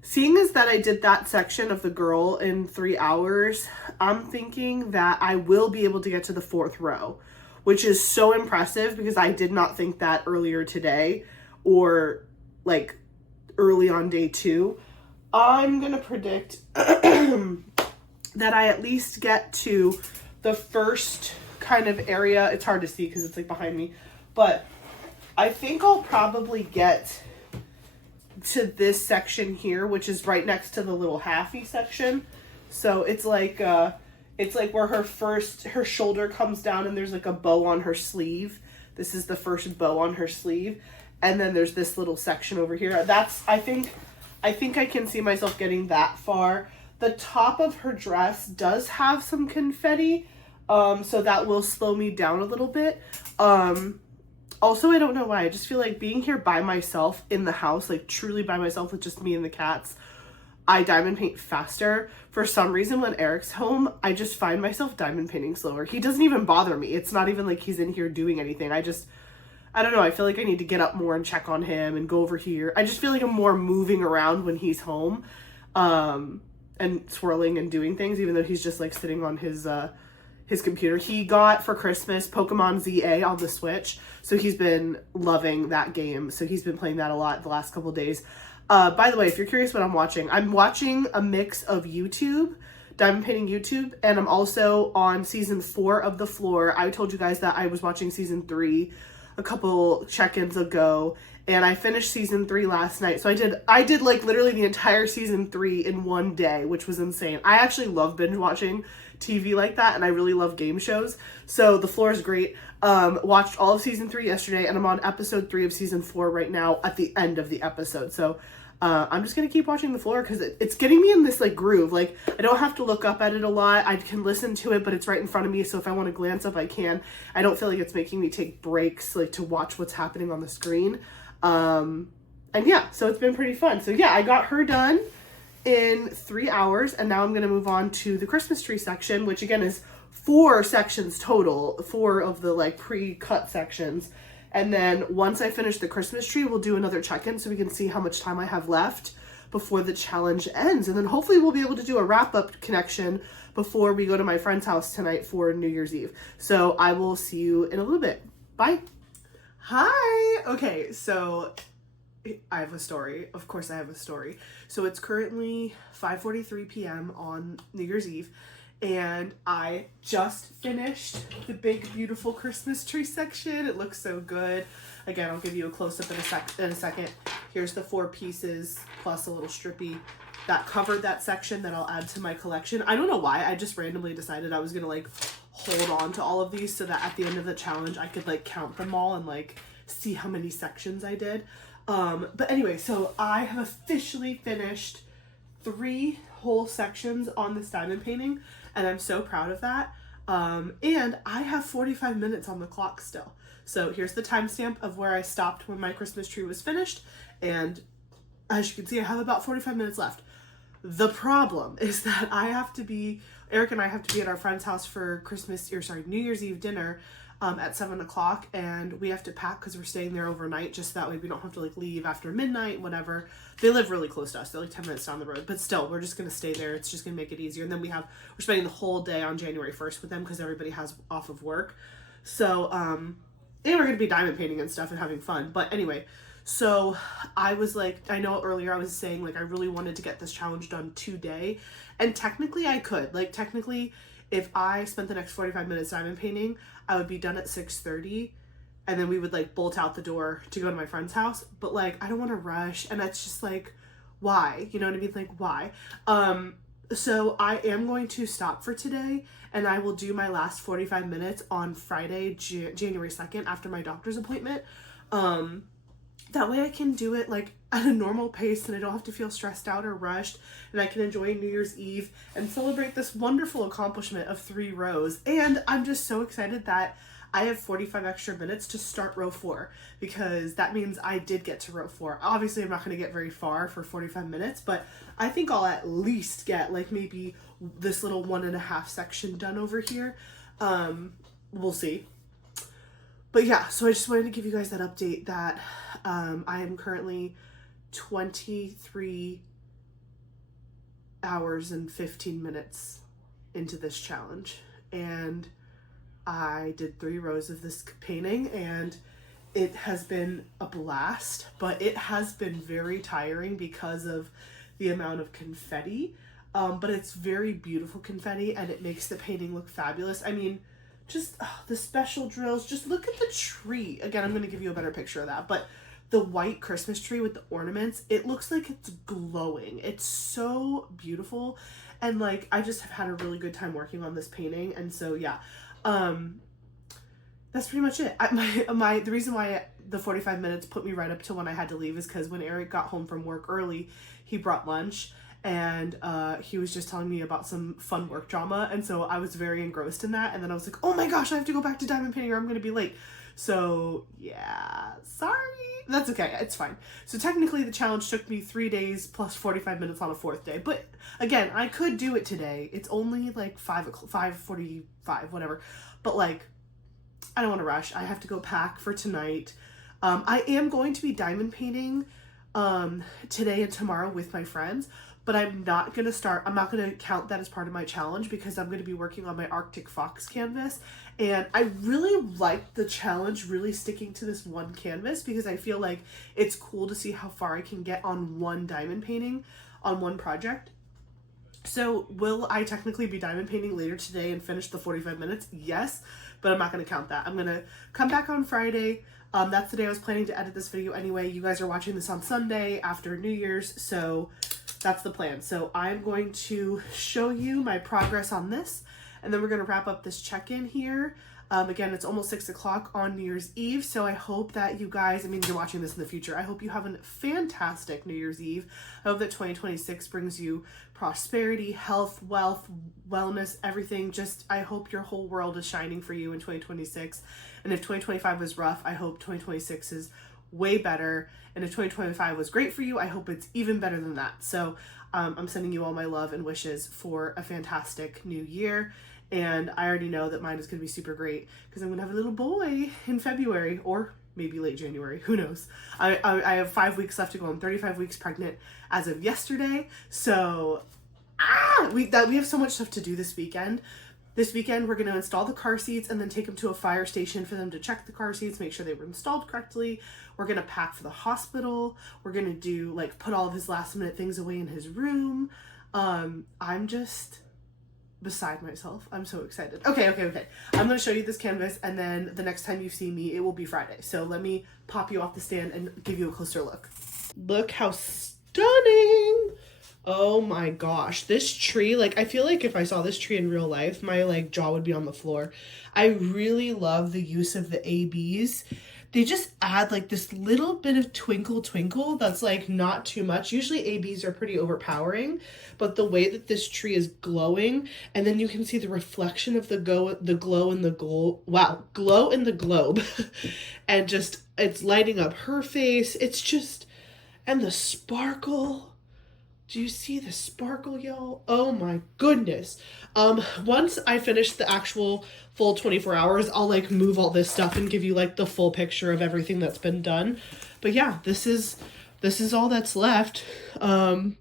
Seeing as that I did that section of the girl in 3 hours, I'm thinking that I will be able to get to the 4th row, which is so impressive because I did not think that earlier today or like early on day 2. I'm going to predict that I at least get to the first kind of area. It's hard to see because it's like behind me, but I think I'll probably get to this section here, which is right next to the little halfy section. So it's like where her shoulder comes down and there's like a bow on her sleeve. This is the first bow on her sleeve. And then there's this little section over here. I think I can see myself getting that far. The top of her dress does have some confetti, so that will slow me down a little bit. Also, I don't know why, I just feel like being here by myself in the house, like truly by myself with just me and the cats, I diamond paint faster. For some reason, when Eric's home, I just find myself diamond painting slower. He doesn't even bother me. It's not even like he's in here doing anything. I don't know, I feel like I need to get up more and check on him and go over here. I just feel like I'm more moving around when he's home, and swirling and doing things, even though he's just like sitting on his computer. He got for Christmas Pokemon ZA on the Switch, so he's been loving that game. So he's been playing that a lot the last couple of days. By the way, if you're curious what I'm watching a mix of YouTube, diamond painting YouTube, and I'm also on season 4 of The Floor. I told you guys that I was watching season 3 a couple check-ins ago, and I finished season 3 last night. So I did like literally the entire season 3 in one day, which was insane. I actually love binge watching TV like that, and I really love game shows. So The Floor is great. Watched all of season 3 yesterday, and I'm on episode 3 of season 4 right now at the end of the episode. So I'm just gonna keep watching The Floor because it's getting me in this like groove. Like, I don't have to look up at it a lot. I can listen to it, but it's right in front of me. So if I want to glance up, I can. I don't feel like it's making me take breaks like to watch what's happening on the screen. And yeah, so it's been pretty fun. So yeah, I got her done in 3 hours, and now I'm gonna move on to the Christmas tree section, which again is 4 sections total, 4 of the like pre-cut sections. And then once I finish the Christmas tree, we'll do another check-in so we can see how much time I have left before the challenge ends. And then hopefully we'll be able to do a wrap-up connection before we go to my friend's house tonight for New Year's Eve. So I will see you in a little bit. Bye. Hi. Okay, so I have a story. Of course I have a story. So it's currently 5:43 p.m. on New Year's Eve, and I just finished the big, beautiful Christmas tree section. It looks so good. Again, I'll give you a close-up in a second. Here's the 4 pieces plus a little strippy that covered that section that I'll add to my collection. I don't know why. I just randomly decided I was going to, like, hold on to all of these so that at the end of the challenge, I could, like, count them all and, like, see how many sections I did. But anyway, so I have officially finished 3 whole sections on this diamond painting, and I'm so proud of that. And I have 45 minutes on the clock still. So here's the timestamp of where I stopped when my Christmas tree was finished, and as you can see, I have about 45 minutes left. The problem is that Eric and I have to be at our friend's house for New Year's Eve dinner at 7 o'clock, and we have to pack because we're staying there overnight, just that way we don't have to like leave after midnight, whatever. They live really close to us. They're like 10 minutes down the road, but still, we're just going to stay there. It's just going to make it easier. And then we're spending the whole day on January 1st with them because everybody has off of work. So, and we're going to be diamond painting and stuff and having fun. But anyway, so I was like, I know earlier I was saying like I really wanted to get this challenge done today, and technically I could. Like, technically, if I spent the next 45 minutes diamond painting, I would be done at 6:30, and then we would like bolt out the door to go to my friend's house. But like, I don't want to rush, and that's just like, why? You know what I mean? Like, why? So I am going to stop for today, and I will do my last 45 minutes on Friday, January 2nd, after my doctor's appointment. That way I can do it like at a normal pace, and I don't have to feel stressed out or rushed, and I can enjoy New Year's Eve and celebrate this wonderful accomplishment of 3 rows. And I'm just so excited that I have 45 extra minutes to start row 4, because that means I did get to row 4. Obviously, I'm not going to get very far for 45 minutes, but I think I'll at least get like maybe this little 1.5 section done over here. We'll see. But yeah, so I just wanted to give you guys that update that I am currently 23 hours and 15 minutes into this challenge. And I did 3 rows of this painting, and it has been a blast, but it has been very tiring because of the amount of confetti. But it's very beautiful confetti, and it makes the painting look fabulous. I mean, just the special drills. Just look at the tree. Again, I'm going to give you a better picture of that. But the white Christmas tree with the ornaments, it looks like it's glowing. It's so beautiful. And like, I just have had a really good time working on this painting. And so, yeah, that's pretty much it. The reason why the 45 minutes put me right up to when I had to leave is because when Eric got home from work early, he brought lunch, and he was just telling me about some fun work drama, and so I was very engrossed in that, and then I was like, oh my gosh, I have to go back to diamond painting or I'm gonna be late. So yeah, sorry. That's okay, it's fine. So technically the challenge took me 3 days plus 45 minutes on a 4th day, but again, I could do it today. It's only like 5:45, whatever, but like, I don't want to rush. I have to go pack for tonight. I am going to be diamond painting today and tomorrow with my friends, but I'm not going to count that as part of my challenge because I'm going to be working on my Arctic Fox canvas. And I really like the challenge really sticking to this one canvas because I feel like it's cool to see how far I can get on one diamond painting on one project. So will I technically be diamond painting later today and finish the 45 minutes? Yes, but I'm not going to count that. I'm going to come back on Friday. That's the day I was planning to edit this video anyway. You guys are watching this on Sunday after New Year's, so that's the plan. So I'm going to show you my progress on this, and then we're going to wrap up this check-in here. Again, it's almost 6 o'clock on New Year's Eve, so I hope that you guys, I mean, you're watching this in the future, I hope you have a fantastic New Year's Eve. I hope that 2026 brings you prosperity, health, wealth, wellness, everything. Just, I hope your whole world is shining for you in 2026. And if 2025 was rough, I hope 2026 is way better. And if 2025 was great for you, I hope it's even better than that. So I'm sending you all my love and wishes for a fantastic new year. And I already know that mine is going to be super great because I'm going to have a little boy in February or maybe late January. Who knows? I have 5 weeks left to go. I'm 35 weeks pregnant as of yesterday. So we have so much stuff to do this weekend. This weekend, we're going to install the car seats and then take them to a fire station for them to check the car seats, make sure they were installed correctly. We're going to pack for the hospital. We're going to do, like, put all of his last minute things away in his room. I'm just beside myself. I'm so excited. Okay. I'm going to show you this canvas, and then the next time you see me, it will be Friday. So let me pop you off the stand and give you a closer look. Look how stunning. Oh my gosh, this tree, like, I feel like if I saw this tree in real life, my like jaw would be on the floor. I really love the use of the ABs. They just add like this little bit of twinkle that's like not too much. Usually ABs are pretty overpowering, but the way that this tree is glowing, and then you can see the reflection of the glow in the globe and just it's lighting up her face. It's just, and the sparkle. Do you see the sparkle, y'all? Oh my goodness. Once I finish the actual full 24 hours, I'll like move all this stuff and give you like the full picture of everything that's been done. But yeah, this is all that's left. And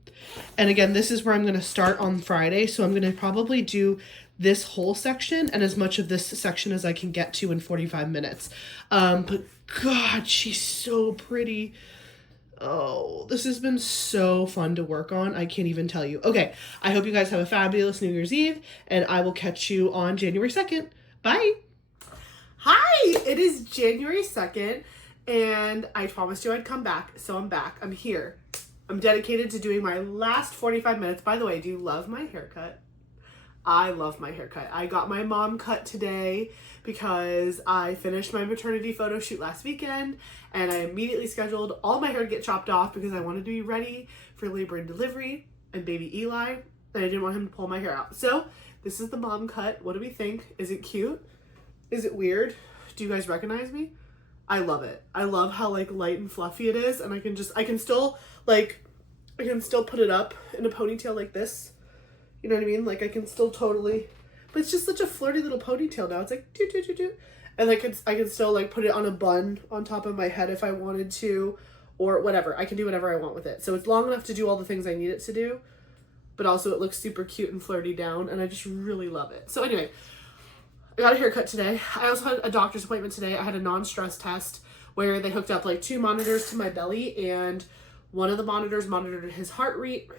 again, this is where I'm going to start on Friday. So I'm going to probably do this whole section and as much of this section as I can get to in 45 minutes. But God, she's so pretty. Oh, this has been so fun to work on. I can't even tell you. Okay, I hope you guys have a fabulous New Year's Eve, and I will catch you on January 2nd. Bye! Hi! It is January 2nd, and I promised you I'd come back, so I'm back. I'm here. I'm dedicated to doing my last 45 minutes. By the way, do you love my haircut? I love my haircut. I got my mom cut today because I finished my maternity photo shoot last weekend, and I immediately scheduled all my hair to get chopped off because I wanted to be ready for labor and delivery and baby Eli, and I didn't want him to pull my hair out. So this is the mom cut. What do we think? Is it cute? Is it weird? Do you guys recognize me? I love it. I love how like light and fluffy it is, and I can still put it up in a ponytail like this. You know what I mean? Like I can still totally, but it's just such a flirty little ponytail now. It's like do. And I can still like put it on a bun on top of my head if I wanted to, or whatever. I can do whatever I want with it. So it's long enough to do all the things I need it to do, but also it looks super cute and flirty down, and I just really love it. So anyway, I got a haircut today. I also had a doctor's appointment today. I had a non-stress test where they hooked up like 2 monitors to my belly, and one of the monitors monitored his heart rate,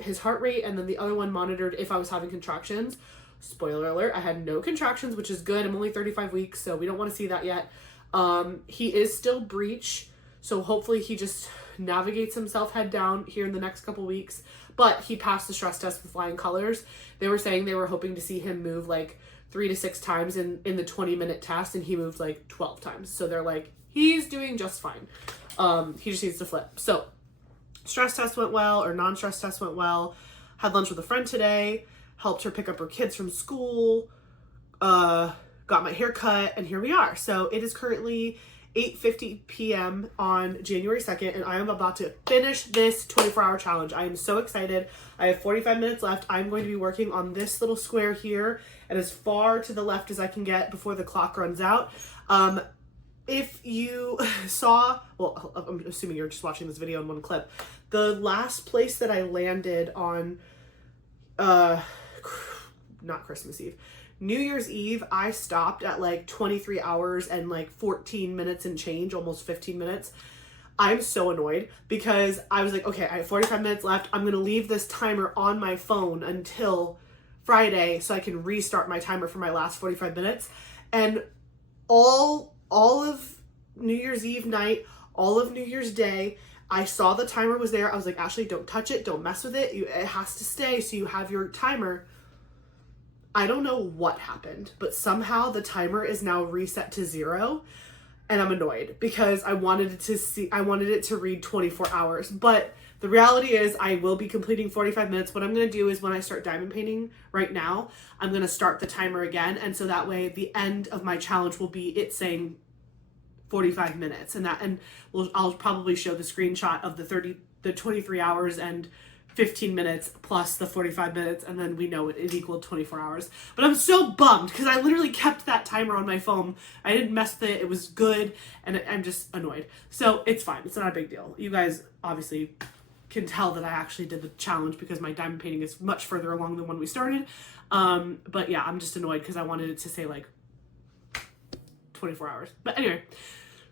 and then the other one monitored if I was having contractions. Spoiler alert, I had no contractions, which is good. I'm only 35 weeks, so we don't want to see that yet. He is still breech, so hopefully he just navigates himself head down here in the next couple weeks. But he passed the stress test with flying colors. They were saying they were hoping to see him move like 3 to 6 times in the 20-minute test, and he moved like 12 times. So they're like, he's doing just fine. He just needs to flip. So stress test went well, or non-stress test went well. Had lunch with a friend today, helped her pick up her kids from school, got my hair cut, and here we are. So it is currently 8:50 p.m. on January 2nd, and I am about to finish this 24-hour challenge. I am so excited. I have 45 minutes left. I'm going to be working on this little square here and as far to the left as I can get before the clock runs out. If you saw, well, I'm assuming you're just watching this video in one clip, the last place that I landed on, not Christmas Eve, New Year's Eve, I stopped at like 23 hours and like 14 minutes and change, almost 15 minutes. I'm so annoyed because I was like, okay, I have 45 minutes left. I'm going to leave this timer on my phone until Friday so I can restart my timer for my last 45 minutes. And all of New Year's Eve night, all of New Year's Day, I saw the timer was there. I was like, Ashley, don't touch it. Don't mess with it. It has to stay so you have your timer. I don't know what happened, but somehow the timer is now reset to 0, and I'm annoyed because I wanted it to read 24 hours. But the reality is I will be completing 45 minutes. What I'm going to do is when I start diamond painting right now, I'm going to start the timer again. And so that way the end of my challenge will be it saying 45 minutes, and I'll probably show the screenshot of the 23 hours and 15 minutes plus the 45 minutes, and then we know it equaled 24 hours. But I'm so bummed because I literally kept that timer on my phone. I didn't mess with it. It was good, and I'm just annoyed. So it's fine. It's not a big deal. You guys obviously can tell that I actually did the challenge because my diamond painting is much further along than when we started. But yeah, I'm just annoyed because I wanted it to say like 24 hours. But anyway,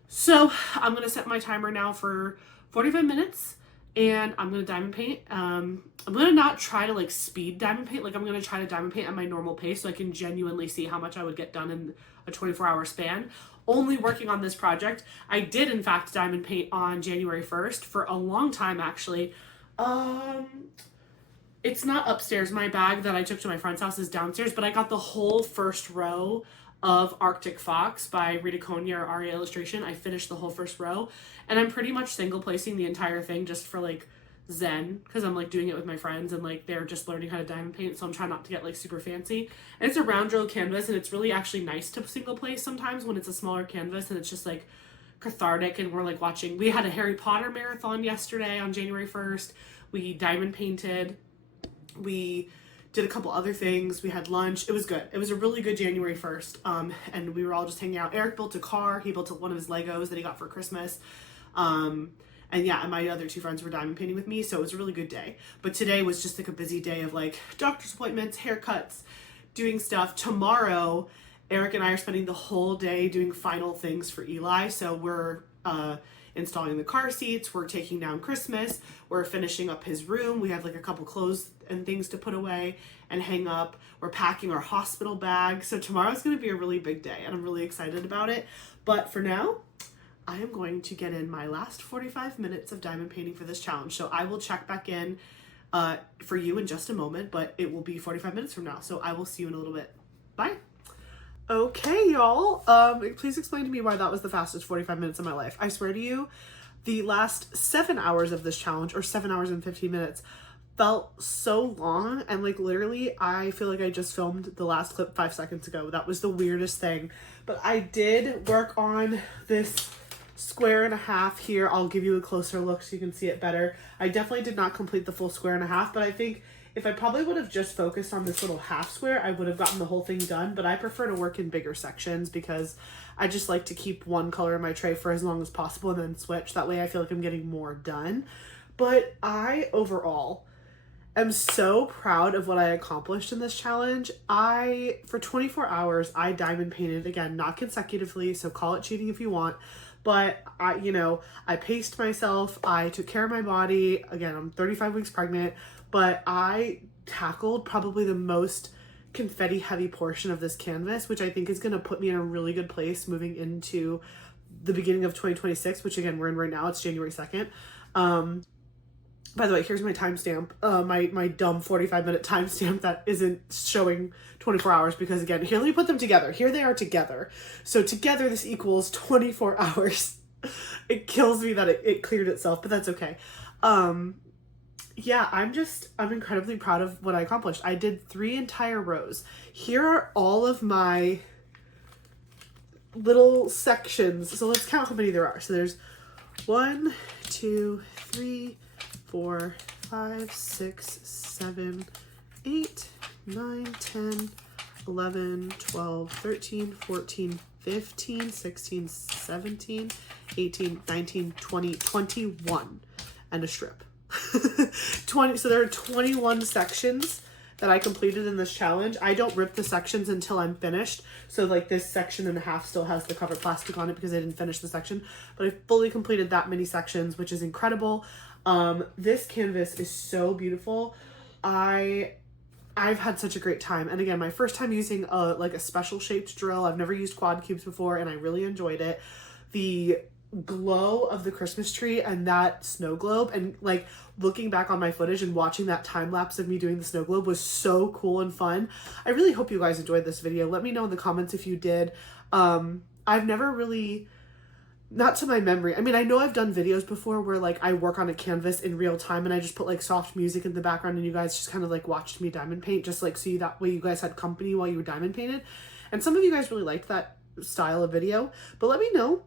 so I'm going to set my timer now for 45 minutes. And I'm going to diamond paint. I'm going to not try to like speed diamond paint. Like I'm going to try to diamond paint at my normal pace so I can genuinely see how much I would get done in a 24-hour span. Only working on this project. I did in fact diamond paint on January 1st for a long time actually. It's not upstairs. My bag that I took to my friend's house is downstairs, but I got the whole first row of Arctic Fox by Rita Konya or Aria Illustration. I finished the whole first row, and I'm pretty much single placing the entire thing just for like zen, because I'm like doing it with my friends and like they're just learning how to diamond paint, so I'm trying not to get like super fancy. And it's a round row canvas, and it's really actually nice to single place sometimes when it's a smaller canvas and it's just like cathartic. And we're like we had a Harry Potter marathon yesterday on January 1st. We diamond painted, we did a couple other things. We had lunch. It was good. It was a really good January 1st. And we were all just hanging out. Eric built a car. He built one of his Legos that he got for Christmas. And yeah, and my other 2 friends were diamond painting with me. So it was a really good day. But today was just like a busy day of like doctor's appointments, haircuts, doing stuff. Tomorrow, Eric and I are spending the whole day doing final things for Eli. So we're installing the car seats, we're taking down Christmas, we're finishing up his room, we have like a couple clothes and things to put away and hang up, we're packing our hospital bag. So tomorrow's going to be a really big day and I'm really excited about it. But for now, I am going to get in my last 45 minutes of diamond painting for this challenge. So I will check back in for you in just a moment, but it will be 45 minutes from now. So I will see you in a little bit. Bye. Okay, y'all. Please explain to me why that was the fastest 45 minutes of my life. I swear to you, the last 7 hours of this challenge, or 7 hours and 15 minutes, felt so long. And like literally, I feel like I just filmed the last clip 5 seconds ago. That was the weirdest thing. But I did work on this square and a half here. I'll give you a closer look so you can see it better. I definitely did not complete the full square and a half, but I think if I probably would have just focused on this little half square, I would have gotten the whole thing done. But I prefer to work in bigger sections because I just like to keep one color in my tray for as long as possible and then switch. That way I feel like I'm getting more done. But I overall am so proud of what I accomplished in this challenge. For 24 hours, I diamond painted, again, not consecutively, so call it cheating if you want. But I paced myself, I took care of my body. Again, I'm 35 weeks pregnant, but I tackled probably the most confetti heavy portion of this canvas, which I think is going to put me in a really good place moving into the beginning of 2026, which again, we're in right now. It's January 2nd. By the way, here's my timestamp, my dumb 45-minute timestamp that isn't showing 24 hours because again, here, let me put them together. Here they are together. So together this equals 24 hours. It kills me that it cleared itself, but that's okay. Yeah, I'm incredibly proud of what I accomplished. I did 3 entire rows. Here are all of my little sections. So let's count how many there are. So there's 1, 2, 3, 4, 5, 6, 7, 8, 9, 10, 11, 12, 13, 14, 15, 16, 17, 18, 19, 20, 21, and a strip. 20. So there are 21 sections that I completed in this challenge. I don't rip the sections until I'm finished. So like this section and a half still has the cover plastic on it because I didn't finish the section, but I fully completed that many sections, which is incredible. This canvas is so beautiful. I've had such a great time. And again, my first time using a special shaped drill. I've never used quad cubes before and I really enjoyed it. The glow of the Christmas tree and that snow globe, and like looking back on my footage and watching that time lapse of me doing the snow globe was so cool and fun. I really hope you guys enjoyed this video. Let me know in the comments if you did. I've never really, not to my memory, I mean, I know I've done videos before where like I work on a canvas in real time and I just put like soft music in the background and you guys just kind of like watched me diamond paint, just like so that way you guys had company while you were diamond painted. And some of you guys really liked that style of video, but let me know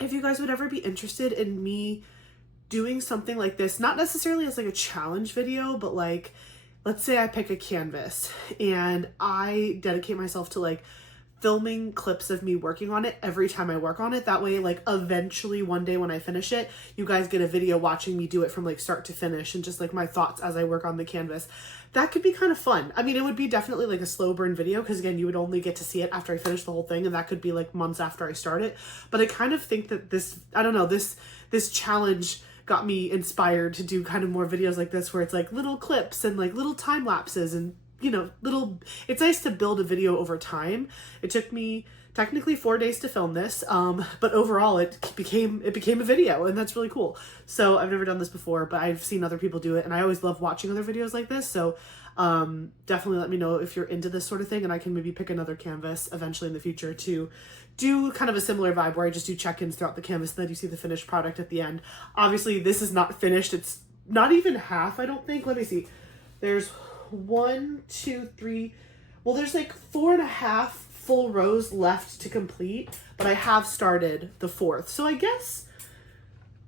if you guys would ever be interested in me doing something like this, not necessarily as like a challenge video, but like, let's say I pick a canvas and I dedicate myself to like filming clips of me working on it every time I work on it. That way, like eventually one day when I finish it, you guys get a video watching me do it from like start to finish and just like my thoughts as I work on the canvas. That could be kind of fun. I mean, it would be definitely like a slow burn video because again, you would only get to see it after I finish the whole thing, and that could be like months after I start it. But I kind of think that this, I don't know, this challenge got me inspired to do kind of more videos like this where it's like little clips and like little time lapses and you know, it's nice to build a video over time. It took me technically 4 days to film this, but overall it became a video, and that's really cool. So I've never done this before, but I've seen other people do it, and I always love watching other videos like this. So definitely let me know if you're into this sort of thing, and I can maybe pick another canvas eventually in the future to do kind of a similar vibe where I just do check-ins throughout the canvas, and then you see the finished product at the end. Obviously, this is not finished. It's not even half, I don't think. Let me see. There's 1, 2, 3. Well, there's like 4.5 full rows left to complete, but I have started the 4th. So I guess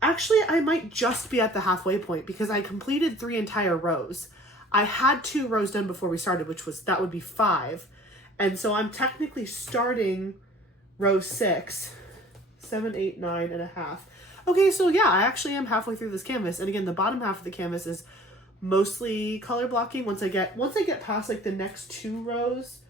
actually I might just be at the halfway point because I completed 3 entire rows. I had 2 rows done before we started, that would be 5. And so I'm technically starting row 6, 7, 8, 9.5. Okay, so yeah, I actually am halfway through this canvas. And again, the bottom half of the canvas is mostly color blocking. Once I get past like the next 2 rows,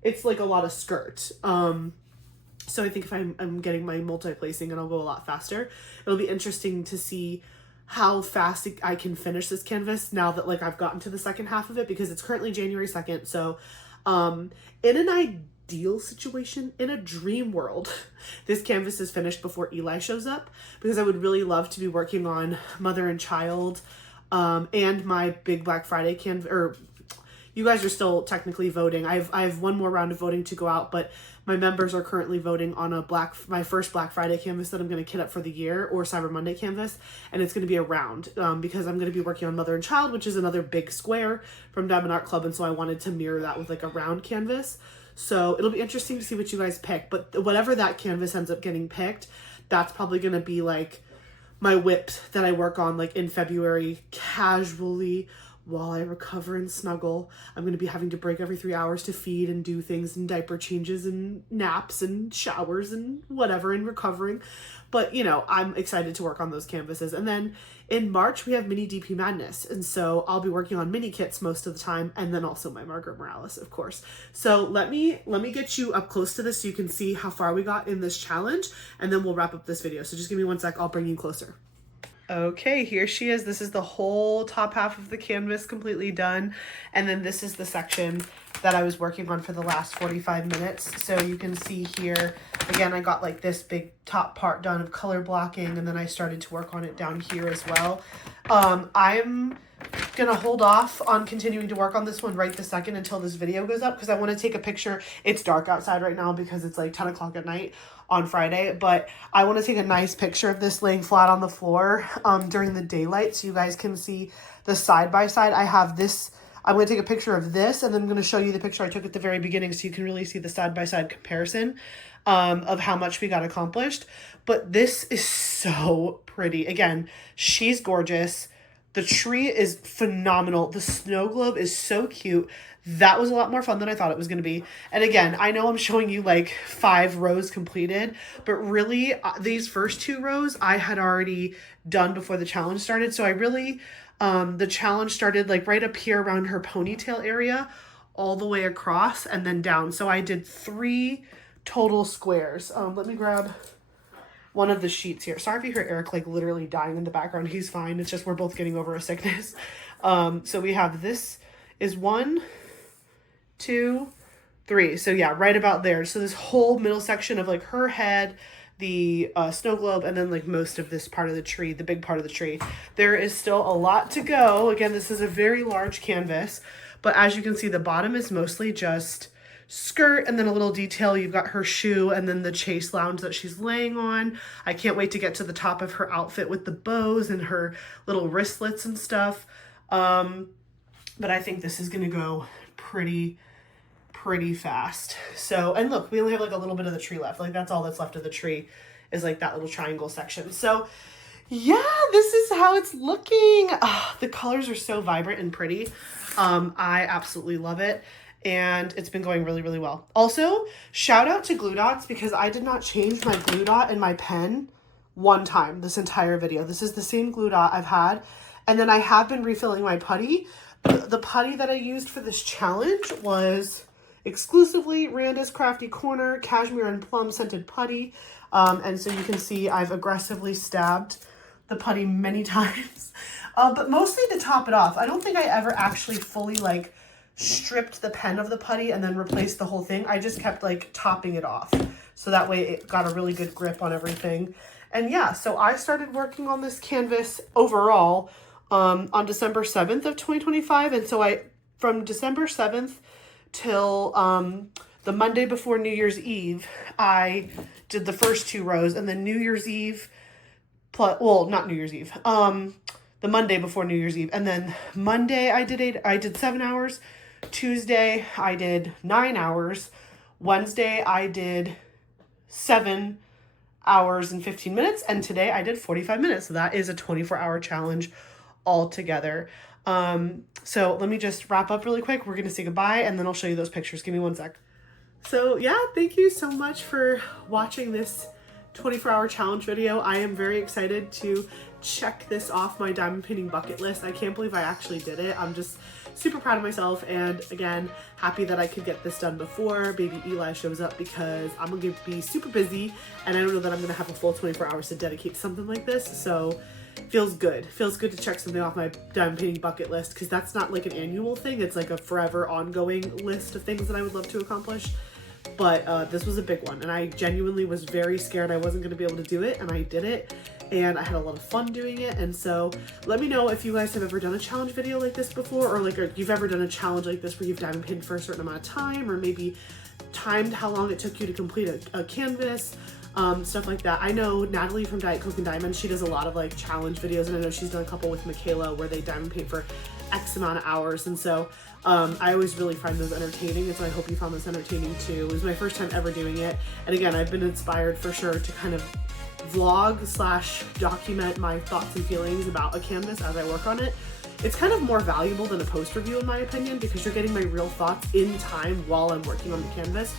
it's like a lot of skirt. So I think if I'm getting my multi-placing, and I'll go a lot faster. It'll be interesting to see how fast I can finish this canvas now that like I've gotten to the second half of it, because it's currently January 2nd. So in an ideal situation, in a dream world, this canvas is finished before Eli shows up, because I would really love to be working on Mother and Child and my big Black Friday canvas. Or you guys are still technically voting. I have one more round of voting to go out, but my members are currently voting on my first Black Friday canvas that I'm going to kit up for the year, or Cyber Monday canvas, and it's going to be a round because I'm going to be working on Mother and Child, which is another big square from Diamond Art Club, and so I wanted to mirror that with like a round canvas. So it'll be interesting to see what you guys pick, but whatever that canvas ends up getting picked, that's probably going to be like my whip that I work on like in February casually while I recover and snuggle. I'm going to be having to break every 3 hours to feed and do things and diaper changes and naps and showers and whatever and recovering. But, you know, I'm excited to work on those canvases. And then in March, we have Mini DP Madness. And so I'll be working on mini kits most of the time. And then also my Margaret Morales, of course. So let me get you up close to this so you can see how far we got in this challenge. And then we'll wrap up this video. So just give me 1 sec. I'll bring you closer. Okay, here she is. This is the whole top half of the canvas completely done. And then this is the section that I was working on for the last 45 minutes. So you can see here, again, I got like this big top part done of color blocking, and then I started to work on it down here as well. I'm gonna hold off on continuing to work on this one right this second until this video goes up, because I want to take a picture. It's dark outside right now because it's like 10 o'clock at night on Friday, but I want to take a nice picture of this laying flat on the floor during the daylight so you guys can see the side by side. I have this, I'm going to take a picture of this, and then I'm going to show you the picture I took at the very beginning so you can really see the side by side comparison of how much we got accomplished. But this is so pretty. Again, she's gorgeous. The tree is phenomenal. The snow globe is so cute. That was a lot more fun than I thought it was going to be. And again, I know I'm showing you like 5 rows completed, but really these first 2 rows I had already done before the challenge started. So I really, the challenge started like right up here around her ponytail area, all the way across and then down. So I did 3 total squares. Let me grab one of the sheets here. Sorry if you hear Eric like literally dying in the background. He's fine. It's just we're both getting over a sickness. So we have, this is 1, 2, 3. So yeah, right about there. So this whole middle section of like her head, the snow globe, and then like most of this part of the tree, the big part of the tree. There is still a lot to go. Again, this is a very large canvas, but as you can see, the bottom is mostly just skirt and then a little detail. You've got her shoe and then the chase lounge that she's laying on. I can't wait to get to the top of her outfit with the bows and her little wristlets and stuff. But I think this is gonna go pretty fast. So, and look, we only have like a little bit of the tree left. Like that's all that's left of the tree is like that little triangle section. So yeah, this is how it's looking. The colors are so vibrant and pretty. I absolutely love it. And it's been going really, really well. Also, shout out to glue dots, because I did not change my glue dot in my pen one time this entire video. This is the same glue dot I've had. And then I have been refilling my putty. The putty that I used for this challenge was exclusively Randa's Crafty Corner Cashmere and Plum Scented Putty. And so you can see I've aggressively stabbed the putty many times. But mostly to top it off. I don't think I ever actually fully like stripped the pen of the putty and then replaced the whole thing. I just kept like topping it off. So that way it got a really good grip on everything. And yeah, so I started working on this canvas overall on December 7th of 2025. And so from December 7th till the Monday before New Year's Eve, I did the first 2 rows, and then New Year's Eve, well, not New Year's Eve, the Monday before New Year's Eve. And then Monday I did 7 hours. Tuesday I did 9 hours. Wednesday I did 7 hours and 15 minutes. And today I did 45 minutes. So that is a 24-hour challenge altogether. So let me just wrap up really quick. We're going to say goodbye, and then I'll show you those pictures. Give me 1 sec. So yeah, thank you so much for watching this 24-hour challenge video. I am very excited to check this off my diamond painting bucket list. I can't believe I actually did it. I'm just super proud of myself, and again, happy that I could get this done before baby Eli shows up, because I'm gonna be super busy and I don't know that I'm gonna have a full 24 hours to dedicate to something like this. So feels good to check something off my diamond painting bucket list, because that's not like an annual thing. It's like a forever ongoing list of things that I would love to accomplish. But this was a big one, and I genuinely was very scared I wasn't going to be able to do it, and I did it, and I had a lot of fun doing it. And so let me know if you guys have ever done a challenge video like this before, or like you've ever done a challenge like this where you've diamond painted for a certain amount of time, or maybe timed how long it took you to complete a canvas, stuff like that. I know Natalie from Diet Coke and Diamond, she does a lot of like challenge videos, and I know she's done a couple with Michaela where they diamond paint for X amount of hours. And so I always really find those entertaining, and so I hope you found this entertaining too. It was my first time ever doing it, and again, I've been inspired for sure to kind of vlog / document my thoughts and feelings about a canvas as I work on it. It's kind of more valuable than a post review in my opinion, because you're getting my real thoughts in time while I'm working on the canvas,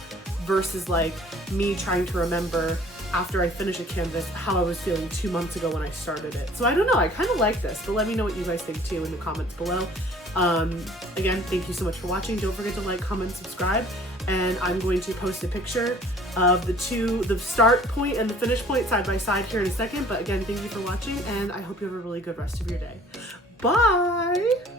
versus like me trying to remember after I finish a canvas how I was feeling 2 months ago when I started it. So I don't know, I kind of like this, but let me know what you guys think too in the comments below. Again, thank you so much for watching. Don't forget to like, comment, subscribe, and I'm going to post a picture of the start point and the finish point side by side here in a second. But again, thank you for watching, and I hope you have a really good rest of your day. Bye!